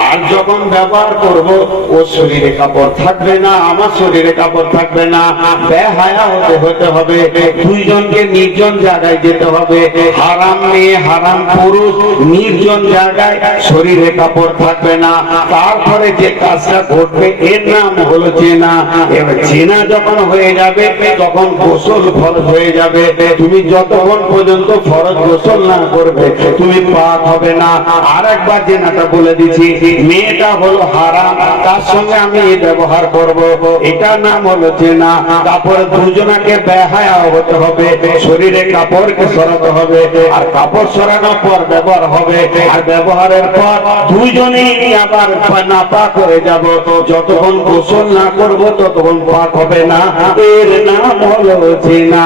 আর যখন ব্যবহার করব, ও শরীরে কাপড় থাকবে না, আমার শরীরে কাপড় থাকবে না, বেহায়া হতে হবে। দুইজনকে নির্জন জায়গায় যেতে হবে। হারাম মেয়ে, হারাম পুরুষ, নির্জন জায়গায়, শরীরে কাপড় থাকবে না। তারপরে যে কাজটা ঘটবে এর নাম হলো জেনা। এবার জেনা যখন হয়ে যাবে তখন গোসল ফরজ হয়ে যাবে। তুমি যতক্ষণ পর্যন্ত ফরজ গোসল না করবে তুমি পাক হবে না। আর একবার জেনাটা বলে দিচ্ছি, মেয়েটা হলো হারাম, তার সঙ্গে আমি ব্যবহার করব, এটার নাম হলো জেনা। তারপরে দুজনাকে বেহায়া হতে হবে, শরীরে কাপড়কে সরাতে হবে, আর কাপড় সরানোর পর ব্যবহার হবে। আর ব্যবহারের পর দুইজনেই আবার নাপাক হয়ে যাব। যতক্ষণ গোসল না করব ততক্ষণ পাক হবে না, এর নাম হলো জেনা।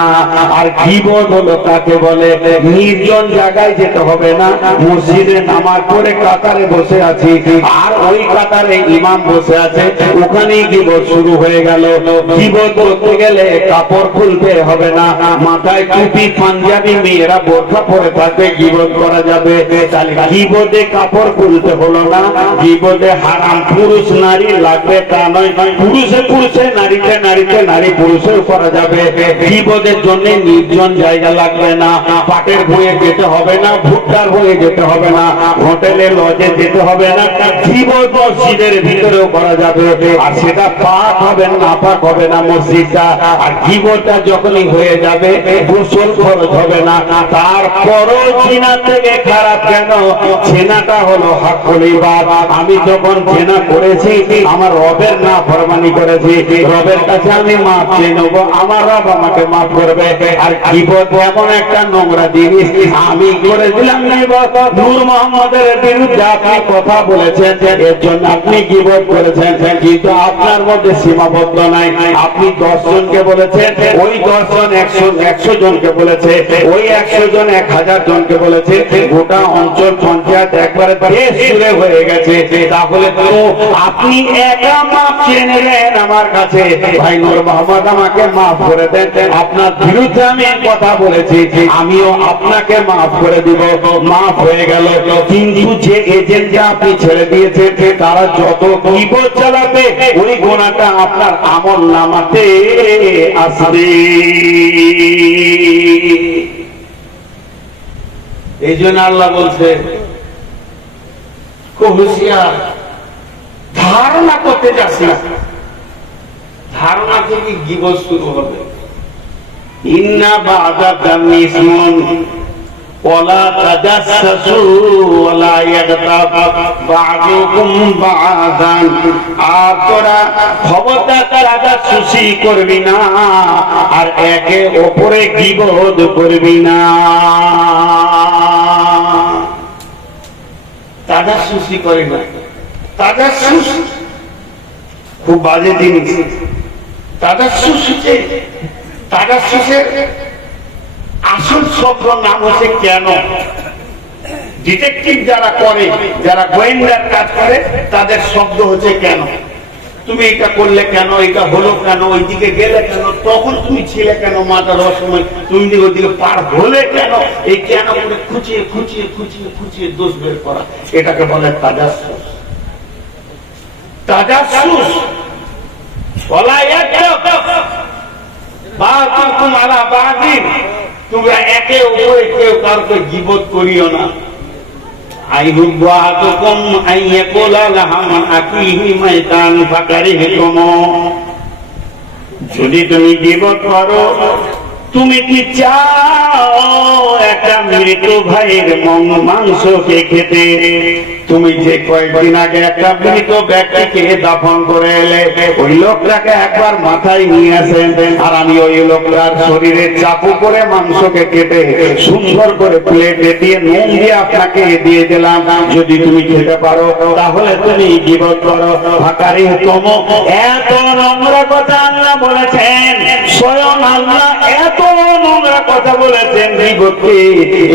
আর গীবত হলো কাকে বলে? নির্জন জায়গায় যেতে হবে না, মসজিদে নামাজ পড়ে কাতারে বসে আছি, আর ওই কাতারে ইমাম বসে আছে, ওখানেই গীবত শুরু হয়ে গেল। গীবত করতে গেলে কাপড় খুলতে হবে না, মাথায় টুপি, পাঞ্জাবি, মেয়েরা বোরখা পরে থাকবে, গীবত করা যাবে। তাহলে গীবতে কাপড় খুলতে হলো না। গীবতে হারাম পুরুষ নারী লাগবে তা নয়, পুরুষে পুরুষে, নারীতে নারীতে, নারী পুরুষেও করা যাবে। গীবতের জন্য নির্জন জায়গা লাগবে না, পাটের বইয়ে যেতে হবে না, ভুট্টার বইয়ে যেতে হবে না, হোটেলে লজে যেতে হবে না, গীবত মসজিদের ভিতরেও করা যাবে। আর সেটা পাক হবে না, পাক হবে না মসজিদটা। আর গীবতটা যখনই হয়ে যাবে গোসল খরচ হবে না। তারপরও জিনা থেকে খারাপ কেন? জেনাটা হলো হাকুল ইবাদ। আমি যখন জেনা করেছি আমার রবের নাফরমানি করেছি, রবের কাছে আমি মাফ চেয়ে নেব, আমার রব আমাকে মাফ করবে। আর গীবত এমন একটা নোংরা জিনিস, আমি করে দিলাম নূর মোহাম্মদের বিরুদ্ধে আপনি কথা বলেছেন, এর জন্য আপনি গীবত করেছেন, কিন্তু আপনার মধ্যে সীমাবদ্ধ নাই। আপনি 10 জনকে বলেছেন, ওই 10 জন 100 জনকে বলেছে, ওই 100 জন 1000 জনকে বলেছে, গোটা অঞ্চল পঞ্চায়েত একবারে বেশ সুরে হয়ে গেছে। তাহলে তো আপনি একা মাফ চেয়ে নেবেন আমার কাছে, ভাই নূর মোহাম্মদ আমাকে মাফ করে দেন, আপনার বিরুদ্ধে আমি কথা বলেছি, আমিও আপনাকে মাফ করে দিব, মাফ হয়ে গেল। কিন্তু যে এজেন্টটা আপনি ছেড়ে দিয়েছেন তারা যত গীবত চালাবে ওই গোনাটা আপনার আমল নামাতে আসবে। এই জন্য আল্লাহ বলছে খুব হুঁশিয়ার, ধারণা করতে যাস না, ধারণা থেকে গীবত শুরু হবে। ইন্না বা'দা যান্নি ইসমুন ওয়ালা তাজাসসু ওয়ালা ইয়াগতাব বা'দুকুম বা'দান। আর তোরা খবরদার তাজাসসুসি করবি না, আর একে অপরে গীবত করবি না। তাজাসসুসি করে না, তাজাসসুস খুব বাজে জিনিস। তাজাসসুসের আসল শব্দ নাম হচ্ছে কেন। ডিটেকটিভ যারা করে, যারা গোয়েন্দার কাজ করে, তাদের শব্দ হচ্ছে কেন। তুমি এটা করলে কেন, এটা হলো কেন, ওইদিকে গেলে কেন, তখন তুমি ছিলে কেন, মাথা রসময় তুমি ওইদিকে পার হলে কেন, এই কেন করে খুঁচিয়ে খুঁচিয়ে খুঁচিয়ে খুঁচিয়ে দোষ বের করা, এটাকে বলে তাজাসসুস। তাজাসসুস বাতুকুম আলা বাতিন, তোমরা একে অপরে কেউ কাউকে গীবত করিও না। আইহুব্বু আহাদুকুম আইয়াকুলা লাহামান আখিহি মাইতান ফাকারিহতুম, যদি তুমি গীবত করো, তুমি কি চাও একটা মৃত ভাইয়ের মাংসকে খেতে? তুমি যে কয়েকদিন আগে একটা মৃত ব্যক্তিকে দাফন করে এলে, ওই লোকটাকে একবার মাথায় নিয়ে আসেন, আর আমি ওই লোকটার শরীরে চাকু করে মাংসকে কেটে সুন্দর করে প্লেটে দিয়ে নুন দিয়ে আপনাকে দিয়ে দিলাম। যদি তুমি খেতে পারো তাহলে তুমি গীবত করো। ফাকারি তোম, এত নোংরা কথা আল্লাহ বলেছেন, স্বয়ং আল্লাহ এত নোংরা কথা বলেছেন গীবতকে।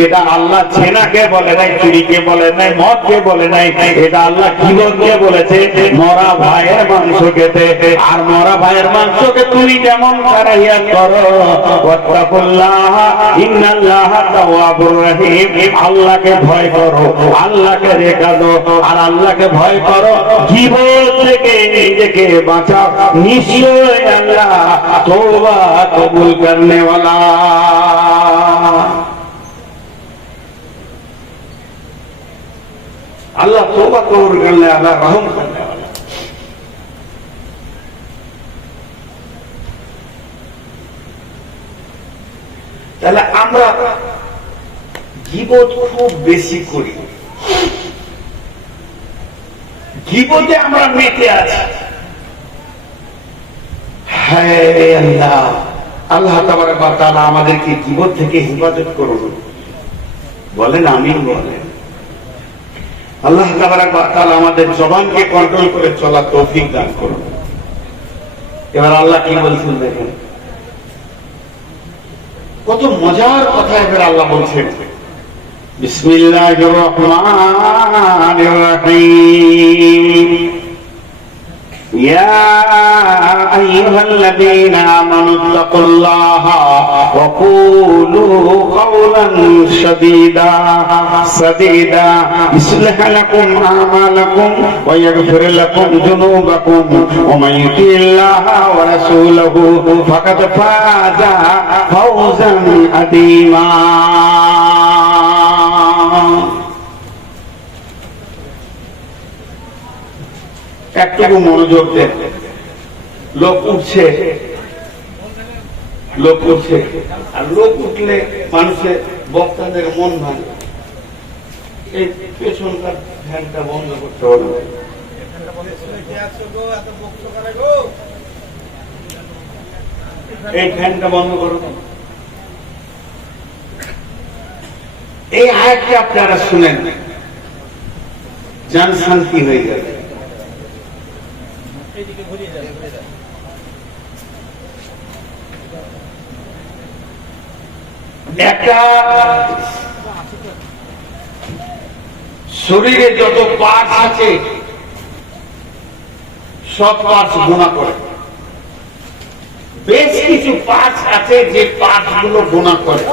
এটা আল্লাহ ছেনাকে বলে নাই, চুরিকে বলে নাই, মদকে বলে নাই, এটা আল্লাহ গীবতকে বলেছে। মরা ভাইয়ের মাংস খেতে, আর মরা ভাইয়ের মাংসকে তুমি যেমন কারাইয়া করো। ওয়াত্তাকুল্লাহ ইন্নাল্লাহা তাওয়াবুর রহিম, আল্লাহকে ভয় করো, আল্লাহকে রেখা দাও, আর আল্লাহকে ভয় করো। গীবত থেকে নিজেকে বাঁচাও, নিশ্চয় আল্লাহ তওবা কবুল করনে ওয়ালা। আল্লাহ তওবা কবুল করলে, আল্লাহ রহম করনে ওয়ালা। তাহলে আমরা গীবত খুব বেশি করি, গীবতে আমরা মেতে আছি। হায় আল্লাহ, আল্লাহ তাবারক ওয়া তাআলা আমাদেরকে গীবত থেকে হেফাজত করুন, বলেন আমিন বলেন। আল্লাহ তাবারক ওয়া তাআলা আমাদের জবানকে কন্ট্রোল করে চলার তৌফিক দান করুন। এবার আল্লাহ কি বলছেন দেখেন, কত মজার কথা এবার আল্লাহ বলছেন। বিসমিল্লাহির রহমানির রহিম, ইয়া আইয়ুহাল্লাযীনা আমানুত্তাকুল্লাহা ওয়া কুলু কাওলান সাদীদা ইসলাহ লাকুম আমালাকুম ওয়া ইয়াগফির লাকুম যুনুবাকুম ওয়া মান ইউতিল্লাহা ওয়া রাসূলাহু ফাকাদ ফাজা ফাওজান আযীমা। একটু মনোযোগ দেন। লোক উঠছে, লোক উঠছে, আর লোক উঠলে মানুষের বক্তাদের মন ভাঙে। এই পেছনকার ফ্যানটা বন্ধ করতে হবে, এই ফ্যানটা বন্ধ করো। এই আয়াতটি আপনারা শুনেন, জান শান্তি হয়ে যাবে। একটা শরীরে যত পার্টস আছে সব পার্টস গোনা করে। বেশ কিছু পার্টস আছে যে পার্টস গুলো গোনা করে।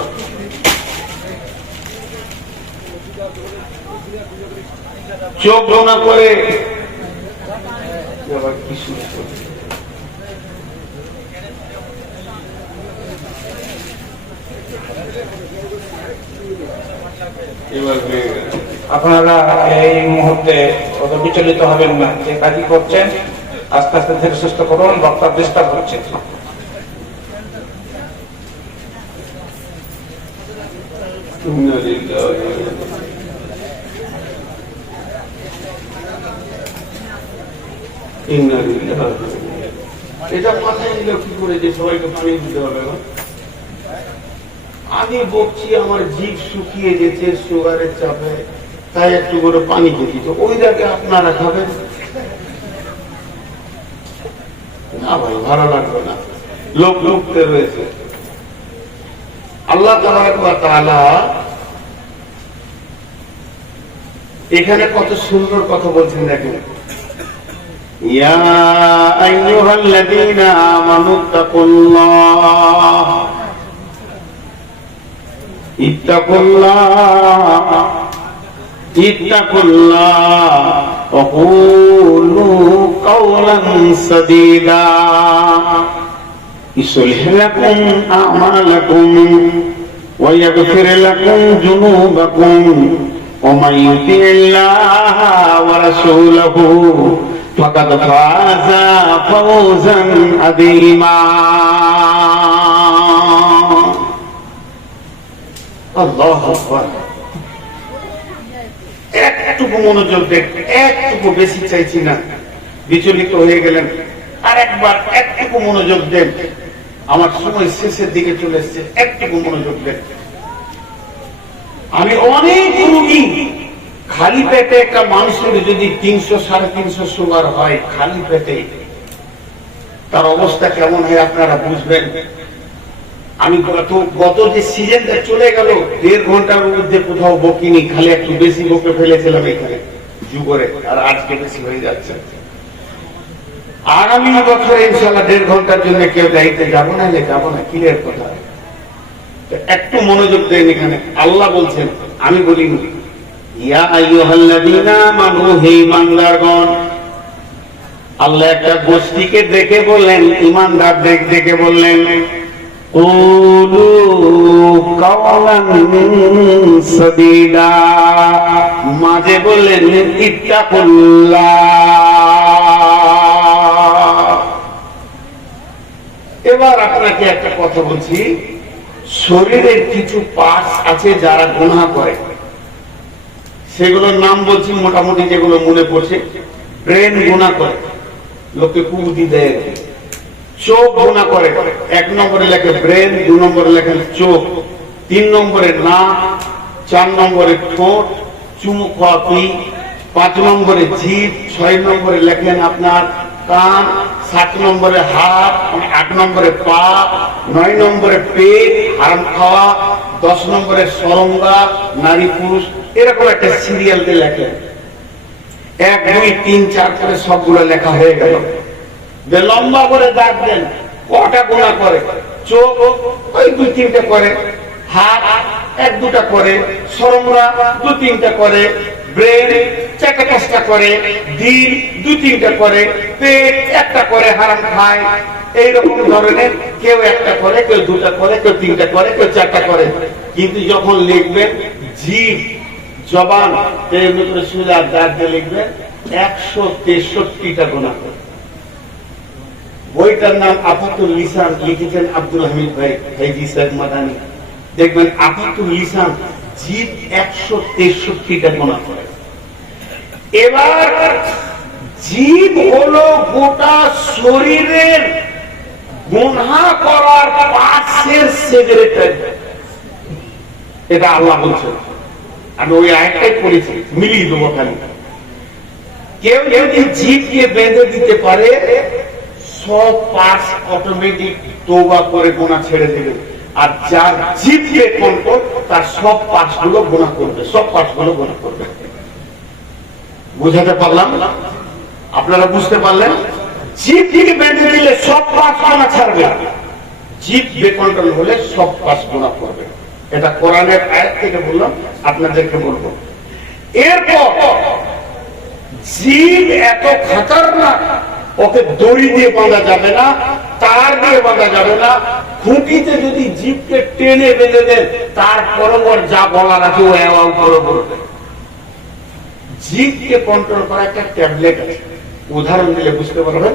চোখ গোনা করে, আপনারা এই মুহূর্তে অত বিচলিত হবেন না, যে কাজই করছেন আস্তে আস্তে ধীরে সুস্থ করুন, বক্তার ডিস্টার্ব হচ্ছে। এটা মাথায় নিল কি করে যে সবাইকে পানি দিতে হবে? আমি বকছি, আমার জিভ শুকিয়ে গেছে সুগারের চাপে, তাই একটু করে পানি খেতে, তো ওই জায়গায় আপনারা খাবেন না? ভাই ভালো লাগবে না, লোক লোকতে রয়েছে। আল্লাহ তাআলা এখানে কত সুন্দর কথা বলছেন দেখেন। ইয়া আইয়ুহাল্লাযীনা আমানুত্তাকুল্লাহ ইত্তাকুল্লাহ ওয়া কুলু কাওলান সাদীদা। يصلح لكم أعمالكم ويغفر لكم ذنوبكم ومن يطع الله ورسوله فقد فاز فوزا عظيما الله أكبر একটুকু মনোযোগ দেন, একটুকু বেশি চাইছি না, বিচলিত হয়ে গেলেন। আর একবার একটুকু মনোযোগ দেন, আমার সময় শেষের দিকে চলে এসছে, একটুকু মনোযোগ দেন। আমি অনেক রোগী, খালি পেটে একটা মানুষের যদি 300-350 সুগার হয় খালি পেটে, তার অবস্থা কেমন হয় আপনারা বুঝবেন। আমি গত যে সিজনটা চলে গেল 1.5 ঘন্টার মধ্যে কোথাও বকিনি, খালি একটু বেশি বকে ফেলেছিলাম এখানে যুগরে, আর আজকে বেশি হয়ে যাচ্ছে। আগামী বছরে ইনশাআল্লাহ 1.5 ঘন্টার জন্য কেউ দায়িত্বে যাবো না, ক্লিয়ার কথা। একটু মনোযোগ দেন এখানে। আল্লাহ বলছেন, আমি বলিনি, ইয়া আইয়ুহাল্লাযীনা আমানু, হে ঈমানদারগণ। আল্লাহ একটা গোষ্ঠীকে দেখে বললেন, ঈমানদার দেখে বললেন, কুলু কাওলান সাদীদা, মাঝে বললেন ইত্তাকুল্লাহ। এবার আপনাকে একটা কথা বলছি, শরীরের কিছু পার্টস আছে যারা গুনাহ করে, সেগুলোর নাম বলছি মোটামুটি যেগুলো মনে পড়ছে। ব্রেন গুনাহ করে, লোকে কুবুদ্ধি দেয়। চোখ গুনাহ করে, 1 নম্বরে লেখে ব্রেন, 2 নম্বরে লেখেন চোখ, 3 নম্বরে নাক, 4 নম্বরে ঠোঁট, চুমু খাওয়া, 5 নম্বরে জিভ, 6 নম্বরে লেখেন আপনার কান, 7 নম্বরে হাত, 8 নম্বরে পা, 9 নম্বরে পেট, হারাম খাওয়া, 10 নম্বরে সরঙ্গা, নারী পুরুষ, এরকম একটা সিরিয়াল দিয়ে লেখেন। 1, 2, 3, 4 করে সবগুলো লেখা হয়ে গেল। লম্বা করে দাগ দেন, কটা গুনাহ করে। চোখ ওই 2-3টা করে, হাত 1-2টা করে, সরঙ্গা 2-3টা করে, ব্রেন 4-5টা করে, দিল 2-3টা করে, পেট 1টা করে, হারাম খায়। এইরকম ধরনের কেউ 1টা করে, কেউ 2টা করে, কেউ 3টা করে, কেউ 4টা করে। কিন্তু যখন লিখবেন জিভ, জবান, এমনি করে সুলা দাগ দিয়ে লিখবেন 163টা গুনাহ করে। বইটার নাম আফাতুল লিসান, লিখেছেন আব্দুল হামিদ ভাই, হাইজি সাহেব মাদানী। দেখবেন আফাতুল লিসান, জিভ 163টা গুনাহ করে। এবার জিভ হলো গোটা শরীরের গুনাহ করার পাশের সেক্রেটারি, এটা আল্লাহ বলছেন। আমি ওই আয়াতটাই পড়েছি, মিলিয়ে দেবো খালি। কেউ যদি জিভকে বেঁধে দিতে পারে, সব পাশ অটোমেটিক তওবা করে গুনাহ ছেড়ে দেবে। আর যার জিভকে কন্ট্রোল, তার সব পাশগুলো গুনাহ করবে, সব পাশগুলো গুনাহ করবে। বুঝাতে পারলাম? আপনারা বুঝতে পারলেন? জিভকে বেঁধে দিলে সব পাশ গুনাহ ছাড়বে, জিভ বেকন্ট্রোল হলে সব পাশ গুনাহ করবে। এটা কোরআনের আয়াত থেকে বললাম, আপনাদেরকে বলবো। এরপর জিভ এত খতরনাক, ওকে দড়ি দিয়ে বাঁধা যাবে না, তার দিয়ে বাঁধা যাবে না। খুঁটিতে যদি জিভকে টেনে বেঁধে দেন, তারপরে ওর যা বলার আছে ও এওয়াও করে বলবে। জিভকে কন্ট্রোল করা একটা ট্যাবলেট আছে, উদাহরণ দিলে বুঝতে পারবেন।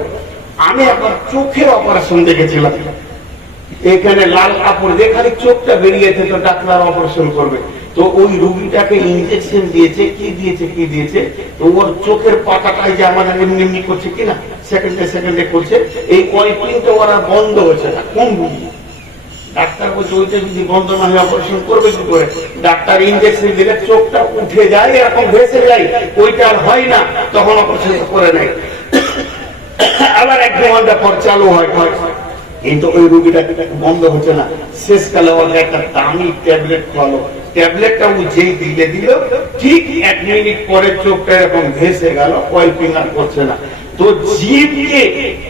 আমি একবার চোখের অপারেশন দেখেছিলাম, এখানে লাল কাপড় দিয়ে খালি চোখটা বেরিয়েছে, তো ডাক্তার অপারেশন করবে। তো ওই রোগীটাকে ইনজেকশন দিয়েছে, কি দিয়েছে, তো ওর চোখের পাতাটাই যে আমাদের এমনি এমনি করছে কিনা, সেকেন্ডে করছে, এই ওয়াইপিংটা ওরা বন্ধ হচ্ছে না। কোন রোগী? ডাক্তার বলছে ওইটা যদি বন্ধ না হয় অপারেশন করবে কি করে? ডাক্তার ইনজেকশন দিলে চোখটা উঠে যায়, এরকম ভেসে যায়, ওইটা আর হয় না, তখন অপারেশন করে নেয়। আবার 1-2 ঘন্টা পর চালু হয়, কিন্তু ওই রোগীটা বন্ধ হচ্ছে না। শেষকালে ওকে একটা দামি ট্যাবলেট খাওয়ালো, ট্যাবলেটটা ও যেই দিল, ঠিক 1 মিনিট পরে চোখটা এরকম ভেসে গেল, ওয়াইপিং আর করছে না। তো জিভকে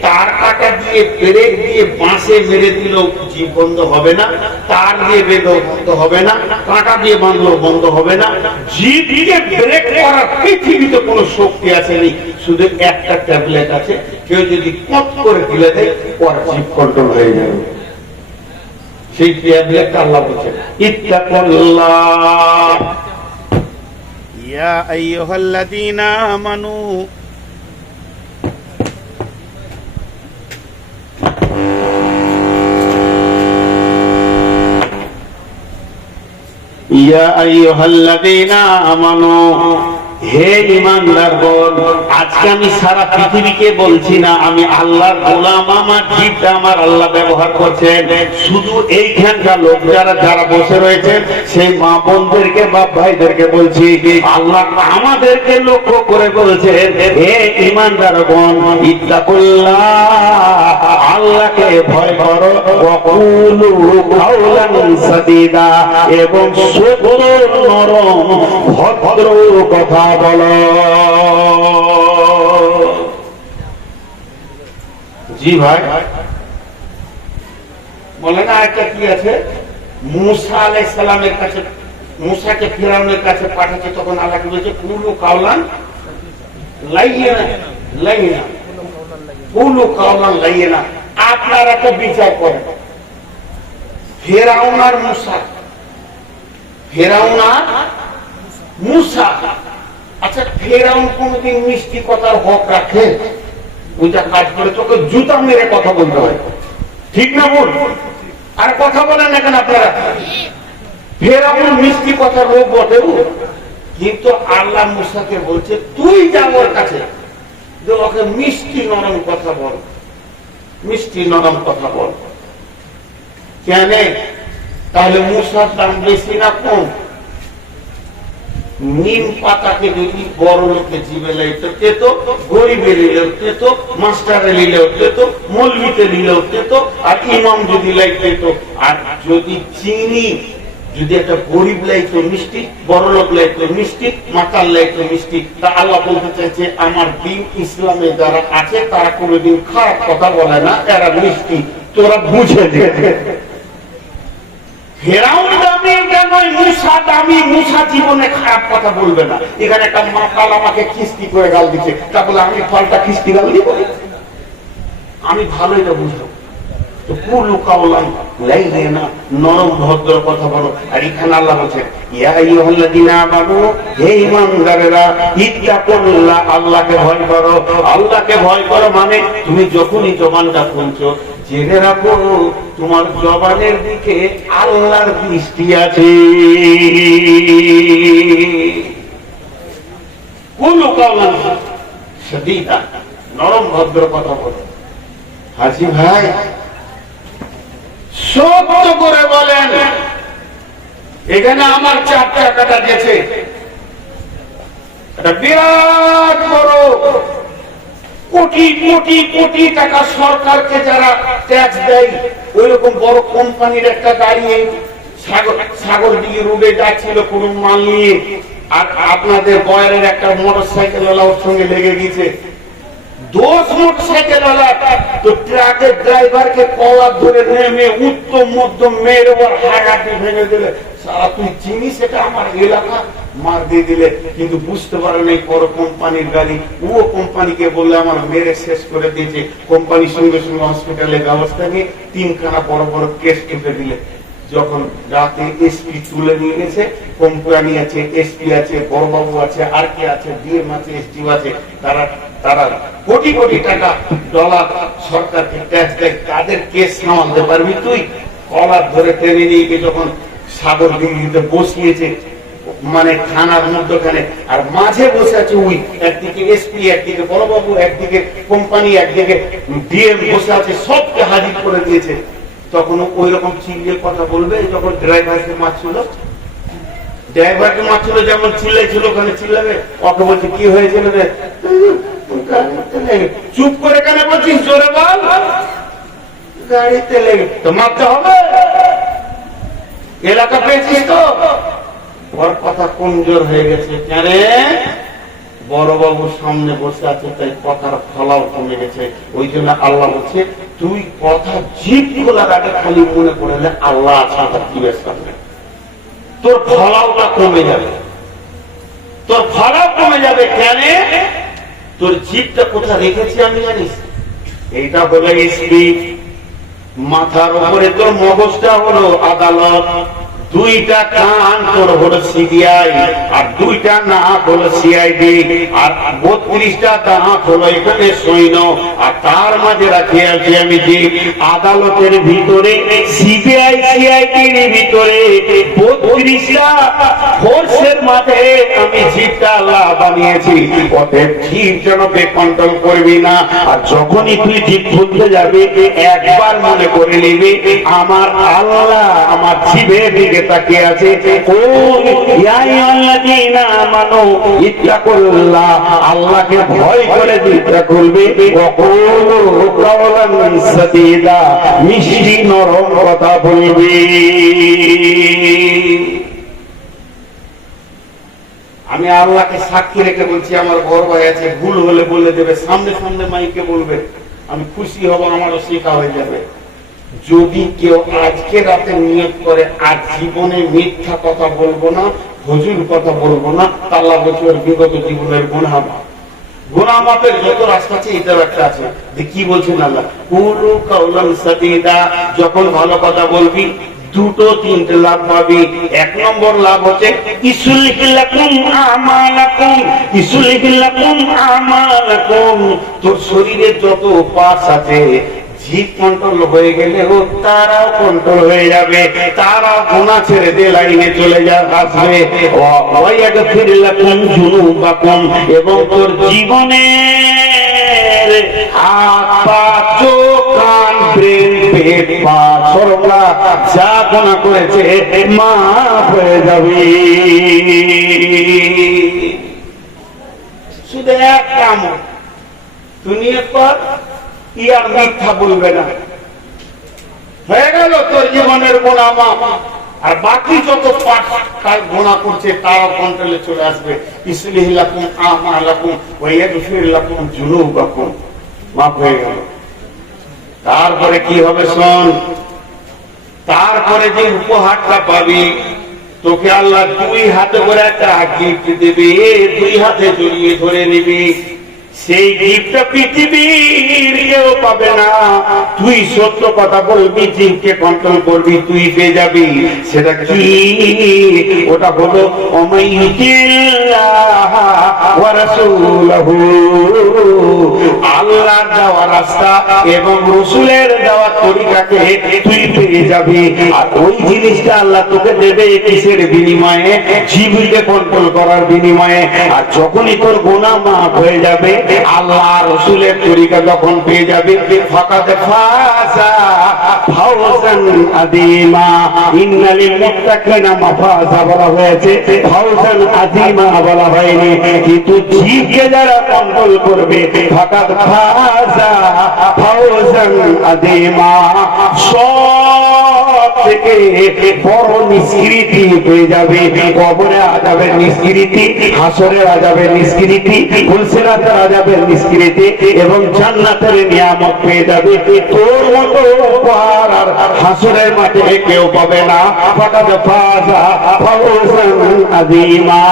তার কাটা দিয়ে, পেরেক দিয়ে, বাঁশে মেরে দিল, জিভ বন্ধ হবে না। তার দিয়ে বেঁধেও বন্ধ হবে না, কাঁটা দিয়ে বাঁধলেও বন্ধ হবে না। জিভকে ব্রেক করার পৃথিবীতে কোনো শক্তি আসেনি, শুধু একটা ট্যাবলেট আছে, কেউ যদি কট করে দিলে দেয় পরে জিভ কন্ট্রোল হয়ে যাবে। সেই ট্যাবলেটটা আল্লাহ বলছেন ইত্তাকুল্লাহ ইয়া আইয়ুহাল্লাযীনা আমানু ইয়া আইয়ুহাল্লাযীনা আমানু, হে ঈমানদারগণ, আজকে আমি সারা পৃথিবীকে বলছি না, আমি আল্লাহর গোলাম, আমার জিভটা আমার আল্লাহ ব্যবহার করছেন। শুধু এইখানকার লোক যারা যারা বসে রয়েছেন সেই মা বোনদেরকে বাপ ভাইদেরকে বলছি, আল্লাহ আমাদেরকে লক্ষ্য করে বলছেন, হে ঈমানদারগণ, ইত্তাকুল্লাহ, আল্লাহকে ভয় করো, ওয়াকুলু কাওলান সাদীদা, এবং সত্য নরম ভদ্র কথা বলো। জি ভাই বলে না, একটা কি আছে, মুসা আলাইহিস সালামের কাছে, মুসাকে ফিরআউনের কাছে পাঠাচ্ছে, তখন আল্লাহ বলেছে কুলু কাওলান লাইয়িনা, লাইয়িনা, কুলু কাওলান লাইয়িনা। আপনারা তো বিচার করেন, ফিরআউন আর মুসা, ফিরআউন আর মুসা। আচ্ছা, ফিরআউন কোনদিন মিষ্টি কথার হক রাখে? ওইটা কাজ করে তোকে জুতা মেরে কথা বলতে হয়, ঠিক না বল? আর কথা বলেন না কেন আপনারা? ফিরআউন মিষ্টি কথার লোক বটে, কিন্তু আল্লাহ মুসাকে বলছে তুই যা ওর কাছে, ওকে মিষ্টি নরম কথা বল, মিষ্টি নরম কথা বল। কেন? তাহলে মুসার দাম বেশি না কম? নিম পাতাকে যদি বড় লোকে জীবে লাইতে তেত, গরিবে নিলেও তেত, মাস্টারে নিলেও তেত, মৌলবিতে নিলেও তেত, আর ইমাম যদি লাইতে তো। আর যদি চিনি, যদি একটা গরিব লাইতো মিষ্টি, বড় লোক লাইতো মিষ্টি, মাতাল লাইতো মিষ্টি, তা আল্লাহ বলতে চাইছে আমার দিন ইসলামে যারা আছে তারা কোনোদিন খারাপ কথা বলে না, এরা মিষ্টি, তোরা বুঝে দে। ফিরআউন দামি, এটা নয় মুসা দামি, মুসা জীবনে খারাপ কথা বলবে না। এখানে একটা মাতাল আমাকে কিস্তি করে গাল দিচ্ছে, তা বলে আমি ফলটা কিস্তি গাল দিব? আমি ভালো এটা বুঝবো তো কুলু কাওলান লাইয়িনা, নরম ভদ্র কথা বলো। আর এখানে আল্লাহ বলছেন ইয়া আইয়ুহাল্লাযীনা আমানু, হে ঈমানদারেরা, ইত্তাকুল্লাহ, আল্লাহকে ভয় করো। আল্লাহকে ভয় করো মানে তুমি যখনই জবানটা খুলছো জেনে রাখো তোমার জবানের দিকে আল্লাহর দৃষ্টি আছে। কুলু কাওলান সাদীদা, নরম ভদ্র কথা বলো। হাজি ভাই সত্য করে বলেন, এখানে আমার 4 টাকাটা গেছে, একটা বিরাট বড় কোটি কোটি কোটি টাকা সরকারকে যারা ট্যাক্স দেয়, ওই রকম বড় কোম্পানির একটা গাড়ি সাগরদিঘি রোডে যাচ্ছিল কোন মাল নিয়ে, আর আপনাদের বয়ারের একটা মোটর সাইকেল ওর সঙ্গে লেগে গেছে। 10 মোটরসাইকেল তো ট্রাকের ড্রাইভারকে কলার ধরে নেমে উত্তম মধ্যম মেরে ওর হাড়াটি ভেঙে দিলে, সারা তুই চিনিস এটা আমার এলাকা, মার দিয়ে দিলে। কিন্তু বুঝতে পারে নাই বড় কোম্পানির গাড়ি, ও কোম্পানিকে বললে আমার মেরে শেষ করে দিয়েছে। কোম্পানির সঙ্গে সঙ্গে হসপিটালের ব্যবস্থা নিয়ে 3খানা বড় বড় কেস টিপে দিলে। যখন রাতে এসপি তুলে নিয়ে গেছে, কোম্পানি আছে, এসপি আছে, বড়বাবু আছে, আর কে আছে, ডিএম আছে, এসডিও আছে, তারা তারা কোটি কোটি টাকা ডলার সরকারকে ট্যাক্স দেয়। তাদের কেস সামালতে পারবি তুই? কলার ধরে টেনে নিয়ে গিয়ে যখন সাগরদিঘিতে বসিয়েছে, মানে থানার মধ্যখানে, আর মাঝে বসে আছে ওই একদিকে এসপি, একদিকে বড়বাবু, একদিকে কোম্পানি, একদিকে ডিএম বসে আছে, সবকে হাজির করে দিয়েছে। তখন ওই রকম চিল্লিয়ে কথা বলবে যখন ড্রাইভারকে মারছিল, ড্রাইভারকে মারছিল যেমন চিল্লাইছিল, ওখানে চিল্লাবে। ওকে বলছে কি হয়েছিল রে? চুপ করে কেন বলছিস, জোরে বল। গাড়িতে লেগে তো মারতে হবে, এলাকা পেয়েছিস তো। ওর কথা কমজোর হয়ে গেছে, কেন? বড়বাবুর সামনে বসে আছে, তাই কথার ফলাও কমে গেছে। ওই জন্য আল্লাহ বলছে তুই কথা জিভ খোলার আগে খালি মনে করলে আল্লাহ আছে, কি সামনে তোর ফলাওটা কমে যাবে, তোর ফলাও কমে যাবে। কেন? তোর জিভটা কোথায় রেখেছি আমি জানিস? এইটা হলো স্পিচ। মাথার উপরে তোর মগজটা হলো আদালত, দুইটা কান তোর হলো সিবিআই, আর দুইটা নাক হলো সিআইডি, আর 32টা দাঁত হলো এখানে সৈন্য, আর তার মাঝে রাখি আছি আমি যে আদালতের ভিতরে সিবিআই সিআইডির ভিতরে 32টা ফোর্সের মাঝে আমি জিভটা আল্লাহ বানিয়েছি। অতএব জিভ যেন কন্ট্রোল করবি না। আর যখনই তুই জিভ খুলতে যাবি একবার মনে করে নিবি আমার আল্লাহ আমার জিভের দিকে তাকিয়ে আছে। আল্লাহকে ভয় করে জিভটা খুলবে, মিষ্টি নরম কথা বলবি। আমি আল্লাহকে সাক্ষী রেখে বলছি, আমার বড় ভাই আছে, ভুল হলে বলে দেবে, সামনে সামনে মাইকে বলবে, আমি খুশি হব, আমারও শেখা হয়ে যাবে। যদি কেউ আজকে রাতে নিয়ত করে আর জীবনে মিথ্যা কথা বলবো না, হুজুর কথা বলবো না, আল্লাহ বছর বিগত জীবনের গুনাহ মাফ। গুনাহ মাফের যত রাস্তা আছে এটাও একটা আছে। কি বলছেন আল্লাহ? কুলু কাওলান সাদীদা, যখন ভালো কথা বলবি দুটো তিনটে লাভ পাবি। এক নম্বর লাভ হচ্ছে তোর শরীরে যত পার্টস আছে জিভ কন্ট্রোল হয়ে গেলে ও তারাও কন্ট্রোল হয়ে যাবে, তারাও গুনাহ ছেড়ে দিয়ে লাইনে চলে আসবে। এবং তোর জীবনের হাত পা চোখ কান ব্রেন পেট পা সর্বদা যা গুনাহ করেছে মাফ হয়ে যাবে। শুধু একটা আমল দুনিয়ার পর আর মিথ্যা বলবে না, হয়ে গেল তোর জীবনের গুনাহ মাফ। আর বাকি যত পাপ কাল গুনাহ করছে তারা কন্ট্রোলে চলে আসবে। ইসলিহি লাকুম আমালাকুম ওয়া ইয়াগফির লাকুম যুনুবাকুম, মাফ হয়ে গেল। তারপরে কি হবে শোন, তারপরে যে উপহারটা পাবি, তোকে আল্লাহ দুই হাতে করে একটা গিফট দিবি, দুই হাতে জড়িয়ে ধরে নিবি। সেই গিফটটা পৃথিবীর কেউ পাবে না। তুই সত্য কথা বলবি, জিভকে কন্ট্রোল করবি, তুই পেয়ে যাবি। সেটা কি? ওটা হলো আল্লাহর দেওয়া রাস্তা এবং রসুলের দেওয়া তরিকাকে তুই পেয়ে যাবি। আর ওই জিনিসটা আল্লাহ তোকে দেবে কিসের বিনিময়ে? জিভকে কন্ট্রোল করার বিনিময়ে। আর যখনই তোর গুনাহ মাফ হয়ে যাবে, আল্লাহ রসুলের তরিকা যখন পেয়ে যাবে, ফাকাদ ফাজা ফাওজান আযীমা। ইন্নালিল মুত্তাকিনা মাফাজা বলা হয়েছে, ফাওজান আযীমা বলা হয়নি। কিন্তু জিভকে যারা কন্ট্রোল করবে, ফাকাদ ফাজা ফাওজান আযীমা, সব থেকে বড় নিষ্কৃতি পেয়ে যাবে। কবরে আযাবের নিষ্কৃতি, হাসরের আযাবের নিষ্কৃতি, ফুলসিরাতের আযাবের নিষ্কৃতি এবং জান্নাতের নিয়ামত পেয়ে যাবে। তোর মতো উপহার আর হাসরের মাঠে কেউ পাবে না। ফাকাদ ফাজা ফাওজান আযীমা।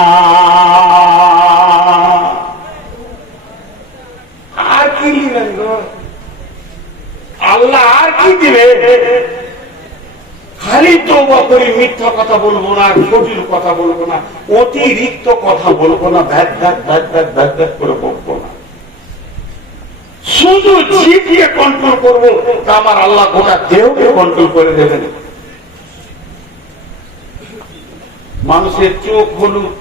আর কি দিবেন গো আল্লাহ? আর কি দিবে? খালি তওবা করি, মিথ্যা কথা বলবো না, ফজিল কথা বলবো না, অতিরিক্ত কথা বলবো না, VAT VAT VAT VAT VAT VAT করে বলবো না, শুধু জিভকে কন্ট্রোল করবো। তা আমার আল্লাহ গোটা দেহকে কন্ট্রোল করে দেবেন। মানুষের চোখ হলুদ,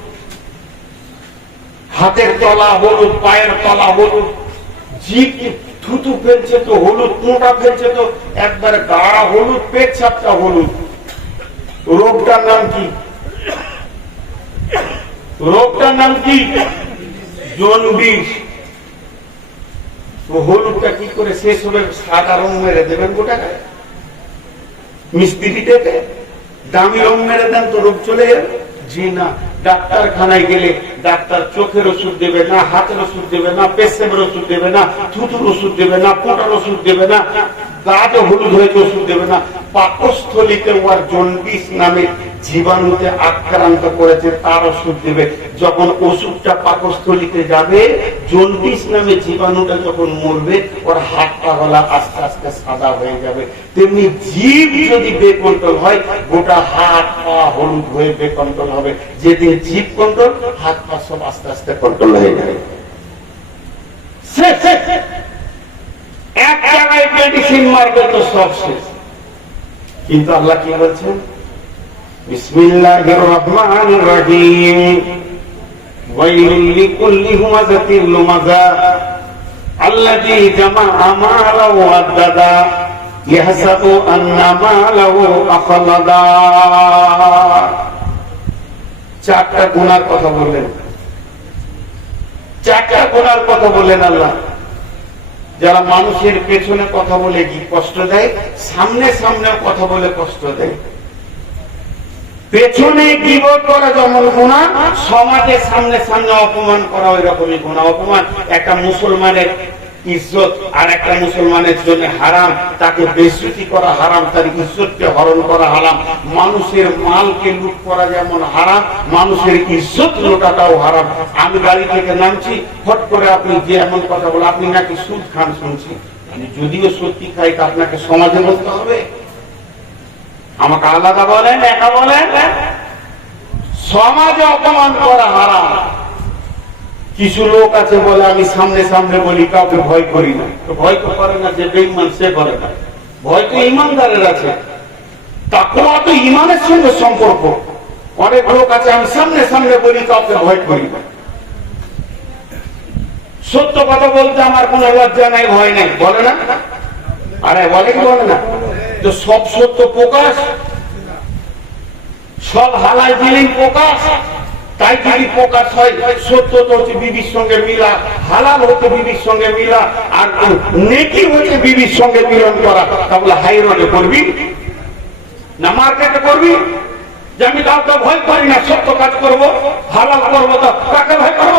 হাতের তলা হলুদ, পায়ের তলা হলুদ, জিভ থুতু ফেলছে তো হলুদ, মোটা ফেলছে তো একবারে গাঢ় হলুদ, পেট ছাপটা হলুদ। রোগটার নাম কি? রোগটার নাম কি? জন্ডিস। হলুদটা কি করে শেষ হবে? সাদা রং মেরে দেবেন গোটা গায়ে, মিস্ত্রি থেকে দামি রং মেরে দেন তো রোগ চলে যাবে। জি না, ডাক্তারখানায় গেলে ডাক্তার চোখের ওষুধ দেবে না, হাতের ওষুধ দেবে না, পেশেবের ওষুধ দেবে না, থুতুর ওষুধ দেবে না, পোটার ওষুধ দেবে না, গাছে হলুদ হয়েছে ওষুধ দেবে না। পাকস্থলিতে ওর জন্ডিস নামে জীবাণুতে আক্রান্ত করেছে তার ওষুধ দেবে। যখন ওষুধটা পাকস্থলীতে যাবে, জন্ডিস নামে জীবাণুটা যখন মরবে, ওর হাত পা গলা আস্তে আস্তে সাদা হয়ে যাবে। তেমনি জীব যদি বেকন্ট্রোল হয়, গোটা হাত পা হলুদ হয়ে বেকন্ট্রোল হবে। যেদিন জীব কন্ট্রোল, হাত পা সব আস্তে আস্তে কন্ট্রোল হয়ে যাবে। এক জায়গায় মেডিসিন মারবে তো সব শেষ। কিন্তু আল্লাহ কি বলছেন? বিসমিল্লাহির রহমানির রহিম, ওয়াইলুল লিকুল্লি হুমাযাতিল লুমাযা আল্লাযী জামাআ মালাহু ওয়াদ্দাদা ইয়াহসাবু আন্না মালাহু আখলাদা। চারটা গুনার কথা বললেন, চারটা গুনার কথা বললেন আল্লাহ। যারা মানুষের পেছনে কথা বলে কি কষ্ট দেয়, সামনে সামনে কথা বলে কষ্ট দেয়। পেছনে গীবত করা যেমন গুনাহ, সমাজের সামনে সামনে অপমান করা ওই রকমই গুনাহ। অপমান একটা মুসলমানের ইজ্জত আর একটা মুসলমানের জন্য হারাম। তাকে বেইজ্জতি করা হারাম, তার ইজ্জতকে হরণ করা হারাম। মানুষের মালকে লুট করা যেমন হারাম, মানুষের ইজ্জত লুটাটাও হারাম। আমি গাড়ি থেকে নামছি, হট করে আপনি যে এমন কথা বলে, আপনি নাকি সুদ খান শুনছি। আমি যদিও সত্যি খাই, তা আপনাকে সমাজে বলতে হবে? আমাকে আলাদা বলেন, একা বলেন? সমাজে অপমান করা হারাম। কিছু লোক আছে বলে আমি সামনে সামনে বলি, কাউকে ভয় করি না। তো ভয় তো করে না, যে বেঈমান সে করে না। ভয় তো ইমানদারের আছে, তাকওয়া তো ইমানের সঙ্গে সম্পর্ক। অনেক লোক আছে আমি সামনে সামনে বলি, কাউকে ভয় করি না। সত্য কথা বলতে আমার কোনো লজ্জা নাই, ভয় নাই, বলে না? আরে বলে কি বলে না? তো সব সত্য প্রকাশ, সব হালাল জিনিস প্রকাশ। তাই যদি প্রকাশ হয়, সত্য তো হচ্ছে বিবির সঙ্গে মিলা, হালাল হচ্ছে বিবির সঙ্গে মিলা, আর নেকি হচ্ছে বিবির সঙ্গে মিলন করা। তাহলে হাই রোডে করবি না মার্কেটে করবি? যে আমি কাউকে ভয় করি না, সত্য কাজ করব, হালাল করব, তো কাকে ভয় করব?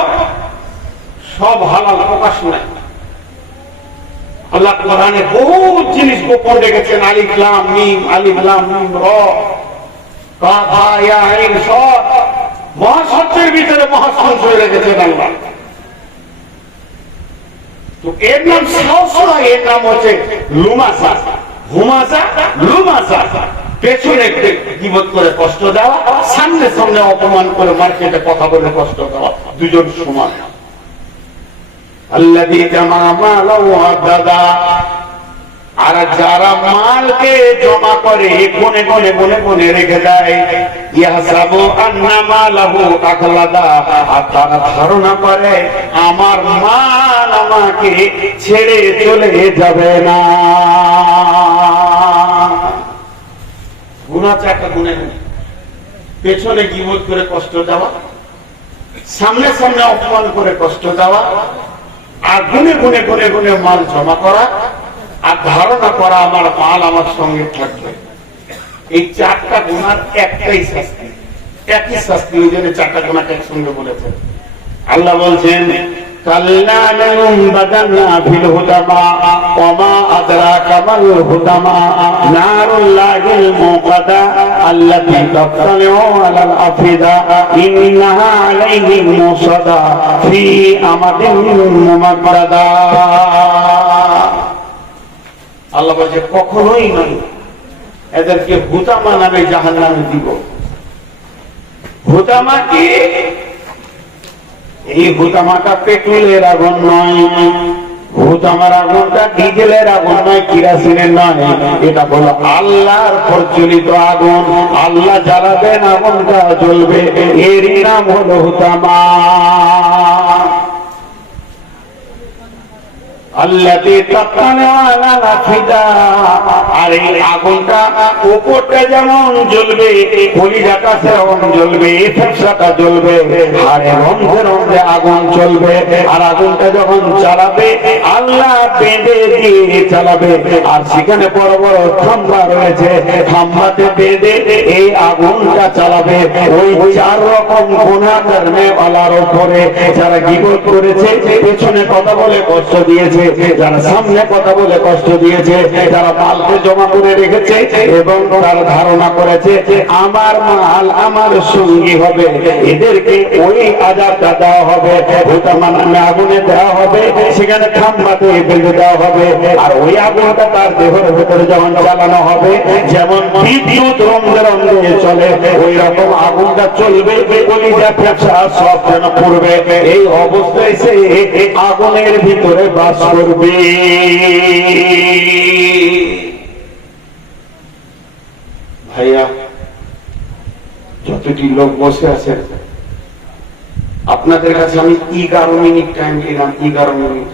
সব হালাল প্রকাশ নাই। আল্লাহ কোরআনে বহু জিনিস গোপন রেখেছেন। আলিফ লাম মিম, আলিফ লাম মিম র, কাফ হা ইয়া আইন সদ, মহাসত্যের ভিতরে মহাসংশয় রেখেছেন আল্লাহ। তো এর নাম সাহস নয়, এর নাম হচ্ছে লুমাসা, হুমাসা, লুমাসা। পেছনে গীবত করে কষ্ট দেওয়া, সামনে সামনে অপমান করে মার্কেটে কথা বলে কষ্ট দেওয়া, দুজন সমান। আল্লাযী জামা মালাহু ওয়াদ্দাদা, আর যারা মালকে জমা করে কোণে কোণে কোণে কোণে রেখে দেয়, ইয়াহসাবু আন্না মালাহু আখলাদা, আর তারা ধারণা করে আমার মাল আমাকে ছেড়ে চলে যাবে না। গুনাহ চারটা গুণে, পেছনে গীবত করে কষ্ট দেওয়া, সামনে সামনে অপমান করে কষ্ট দেওয়া, আর গুনে গুনে গুনে গুনে মাল জমা করা, আর ধারণা করা আমার মাল আমার সঙ্গে থাকবে। এই চারটা গুনার একটাই শাস্তি, একই শাস্তি। ওই জন্য চারটা গুনাকে একসঙ্গে বলেছেন। আল্লাহ বলছেন কাল্লা লায়ুনবাযান্না ফিল হুতামা ওয়া মা আদরাকা মাল হুতামা নারুল্লাহিল মুকাদ্দা আল্লাতী তাত্তালিউ আলাল আফিদা ইন্নাহা আলাইহিম মুসাদা ফি আমাদিন মুমাদ্দাদা। আল্লাহ বলছে কখনোই নয়, এদেরকে হুতামা নামে জাহান্নামে দিব। হুতামা কি? এই হুতামাটা পেট্রোলের আগুন নয়, হুতামার আগুনটা ডিজেলের আগুন নয়, কিরাসিনের নয়। এটা হলো আল্লাহর প্রচলিত আগুন। আল্লাহ জ্বালাবেন, আগুনটা জ্বলবে, এরই নাম হলো হুতামা। আল্লাযী তাত্তালিউ আলাল আফিদা, আর এই আগুনটা উপরটা যেমন জ্বলবে, কলিজাটা সেরকম জ্বলবে, ফেফসাটা জ্বলবে, হাড়ে রন্ধে রন্ধে আগুন চলবে। আর আগুনটা যখন চালাবে, আল্লাহ বেঁধে দিয়ে চালাবে। আর সেখানে বড় বড় খাম্বা রয়েছে, খাম্বাতে বেঁধে এই আগুনটা চালাবে। ওই চার রকম গুনাহ করনে ওয়ালার উপরে, যারা গীবত করেছে, পেছনে কথা বলে কষ্ট দিয়েছে, যারা সামনে কথা বলে কষ্ট দিয়েছে, যারা মালকে জমা করে রেখেছে এবং তার ধারণা করেছে আমার মাল আমার সঙ্গী হবে, এদেরকে ওই আযাবটা দেওয়া হবে, ওটা মানে আগুনে দেওয়া হবে, সেখানে খাম্বাতে বেঁধে দেওয়া হবে। আর ওই আগুনটা তার দেহের ভিতরে যখন জ্বালানো হবে, যেমন বিদ্যুৎ রন্ধে রন্ধে চলে, ওই রকম আগুনটা চলবে, কলিজা পেঁচা সব যেন পড়বে। এই অবস্থায় সে আগুনের ভিতরে বাস করবে। ভাইয়া, যতটি লোক বসে আছেন, আপনাদের কাছে আমি 11 মিনিট টাইম দিলাম, 11 মিনিট,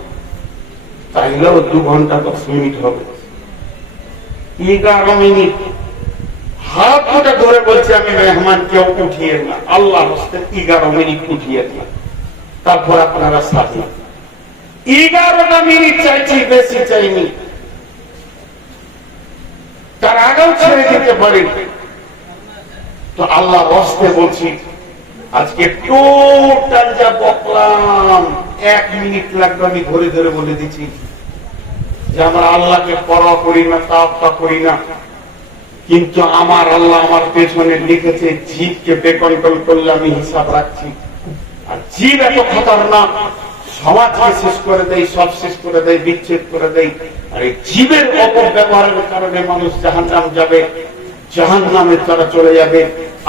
তাইলেও 2 ঘন্টা 10 মিনিট হবে। 11 মিনিট হাত দুটা ধরে বলছে আমি মেহমান, কেউ উঠিয়ে না, আল্লাহ হস্তে 11 মিনিট উঠিয়ে না, তারপর আপনারা সাথে 11টা মিনিট চাইছি, বেশি চাইনি, তার আগেও ছেড়ে দিতে পারি। তো আল্লাহ হস্তে বলছি, আজকে টোটাল যা বকলাম 1 মিনিট লাগবে, আমি ধরে ধরে বলে দিচ্ছি যে আমরা আল্লাহকে পরোয়া করি না, তাওয়াক্কুল করি না, কিন্তু আমার আল্লাহ আমার পেছনে লিখেছে জীবকে বেকন্ট্রোল করলে আমি হিসাব রাখছি। আর জীব এত খতরনাক, সমাজকে শেষ করে দেয়, সব শেষ করে দেয়, বিচ্ছেদ করে দেয়। আর এই জীবের অপব্যবহারের কারণে মানুষ জাহান্নাম যাবে, জাহান্নামে তারা চলে যাবে,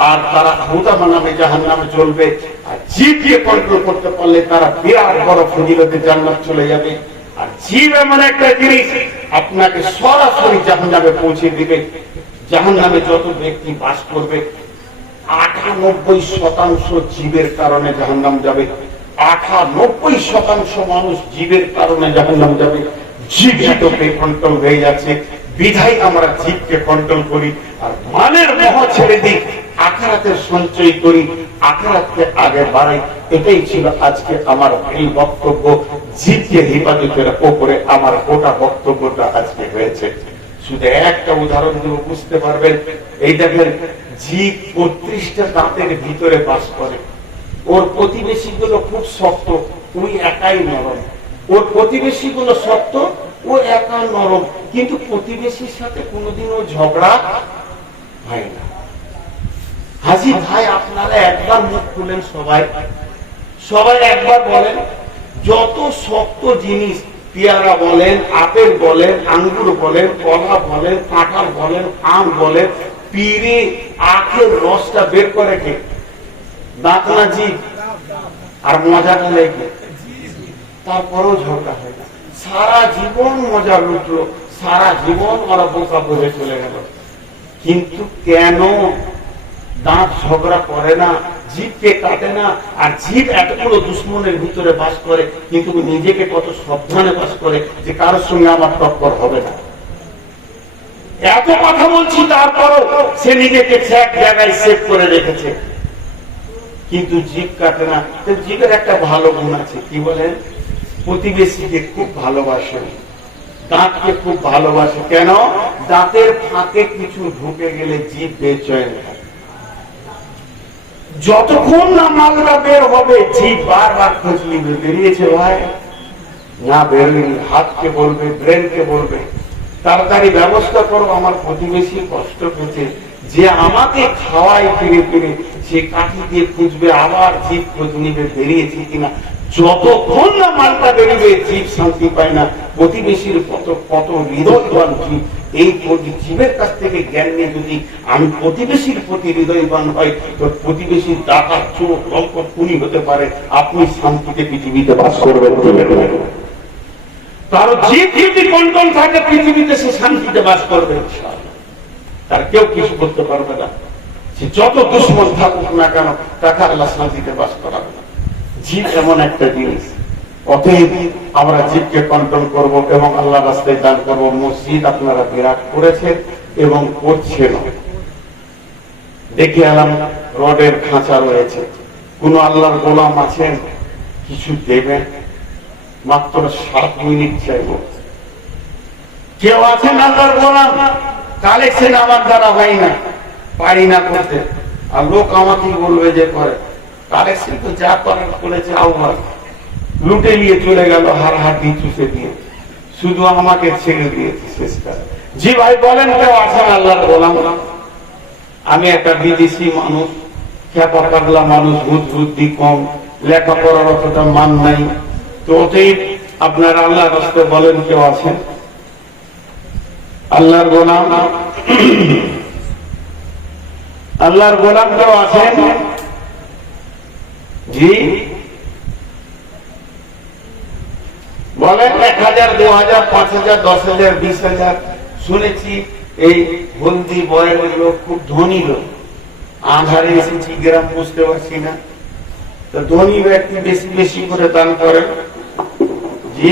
আর তারা হুদামা নামে জাহান্নামে চলবে। আর জীবকে কন্ট্রোল করতে পারলে তারা বিরাট বড় ফজিলতে জান্নাত চলে যাবে। আর জীব এমন একটা জিনিস আপনাকে সরাসরি জাহান্নামে পৌঁছে দিবে। জাহান্নামে যত ব্যক্তি বাস করবে 98% জীবের কারণে জাহান্নাম যাবে। 98% মানুষ জীবের কারণে জাহান্নাম যাবে। জীব এত বেকন্ট্রোল হয়ে যাচ্ছে, বিধায় আমরা জীবকে কন্ট্রোল করি আর মানের মোহ ছেড়ে দিই, আখিরাতের সঞ্চয় করি, আখিরাতকে আগে বাড়াই। এটাই ছিল আজকে আমার এই বক্তব্য। জীবকে হেফাজতের উপরে আমার গোটা বক্তব্যটা আজকে হয়েছে। শুধু একটা উদাহরণ দেব, বুঝতে পারবেন। এই দেখেন, জীব 32টা দাঁতের ভিতরে বাস করে। ওর প্রতিবেশী গুলো খুব শক্ত, ওই একাই নরম। ওর প্রতিবেশী গুলো শক্ত, ও একা নরম, কিন্তু প্রতিবেশীর সাথে কোনোদিনও ঝগড়া হয় না। হাজি ভাই, আপনারা একবার মুখ খুলেন, সবাই একবার বলেন, যত শক্ত জিনিস, পেয়ারা বলেন, আপেল বলেন, আঙ্গুর বলেন, কলা বলেন, কাঁঠাল বলেন, আম বলেন, পিড়ে আখের রসটা বের করে কে? দাঁত না জীব? আর মজাটা লেগে তারপরও ঝগড়া হয় না। সারা জীবন মজা লুটলো, সারা জীবন ওরা বোকা বুঝে চলে গেল। কিন্তু কেন দাঁত ঝগড়া করে না, জীবকে কাটে না? আর জীব এতগুলো দুশ্মনের ভিতরে বাস করে, কিন্তু নিজেকে কত সাবধানে বাস করে যে কারোর সঙ্গে আমার টক্কর হবে না। এত কথা বলছি, তারপরও সে নিজেকে এক জায়গায় সেভ করে রেখেছে, কিন্তু জীব কাটে না। জীবের একটা ভালো গুণ আছে, কি বলেন? প্রতিবেশীকে খুব ভালোবাসে, দাঁতকে খুব ভালোবাসে। কেন? দাঁতের ফাঁকে কিছু ঢুকে গেলে জীব বেচৈন থাকে। যতক্ষণ না মালটা বের হবে, জীব বারবার খোঁজ নিবে, বেরিয়েছে ভাই না বেরোয়নি। হাতকে বলবে, ব্রেনকে বলবে, তাড়াতাড়ি ব্যবস্থা করো, আমার প্রতিবেশী কষ্ট পেয়েছে, যে আমাকে খাওয়াই ফিরে ফিরে, সে কাঠি দিয়ে খুঁজবে, আবার জীব খোঁজ নিবে বেরিয়েছে কিনা। যতক্ষণ না মালটা বেরোবে, জীব শান্তি পায় না। প্রতিবেশীর কত হৃদয়বান জীব, এই জীবের কাছ থেকে জ্ঞান নিয়ে যদি আমি প্রতিবেশীর প্রতি হৃদয়বান হয়, তো প্রতিবেশীর ডাকাত, চোর, লম্পট, খুনি হতে পারে, আপনি শান্তিতে পৃথিবীতে বাস করবেন। তার জীব যদি কন্ট্রোল থাকে, পৃথিবীতে সে শান্তিতে বাস করবে, তার কেউ কিছু করতে পারবে না। সে যত দুশ্মন থাকুক না কেন, তাকে আল্লাহ শান্তিতে বাস করাবে না। জীব এমন একটা জিনিস, অতএব আমরা জীবকে কন্ট্রোল করব এবং আল্লাহ রাস্তায় দান করব। মসজিদ আপনারা বিরাট করেছেন এবং করছেন। দেখে এলাম রডের খাঁচা রয়েছে। কোন আল্লাহর গোলাম আছেন, কিছু দেবেন? মাত্র 7 মিনিট চাইব। কেউ আছেন আল্লাহর গোলাম? কালেকশন আমার দ্বারা হয় না, পারি না করতে। আর লোক আমাকেই বলবে যে করে। কালেকশন তো যা করার করেছে, আহ্বান লুটে নিয়ে চলে গেল, হার হাড্ডি চুষে দিয়ে। শুধু আমাকে ছেড়ে দিয়েছে শেষকাল। জি ভাই বলেন, কেউ আছেন আল্লাহর গোলাম? আমি একটা বিদেশি মানুষ, খেপা পাগলা মানুষ, বুদ্ধি কম, লেখাপড়ার অতটা মান নাই, তো অতএব আপনার আল্লাহর রাস্তে বলেন কেউ আছেন আল্লাহর গোলাম? আল্লাহর গোলাম কেউ আছেন? জি বলেন। 1000, 2000, 5000, 10,000, 20,000 শুনেছি। এই হলদি বয়ের লোক খুব ধনী লোক, আধারে এসেছি, গ্রাম বুঝতে পারছি না, তো ধনী ব্যক্তি বেশি বেশি করে দান করেন। জি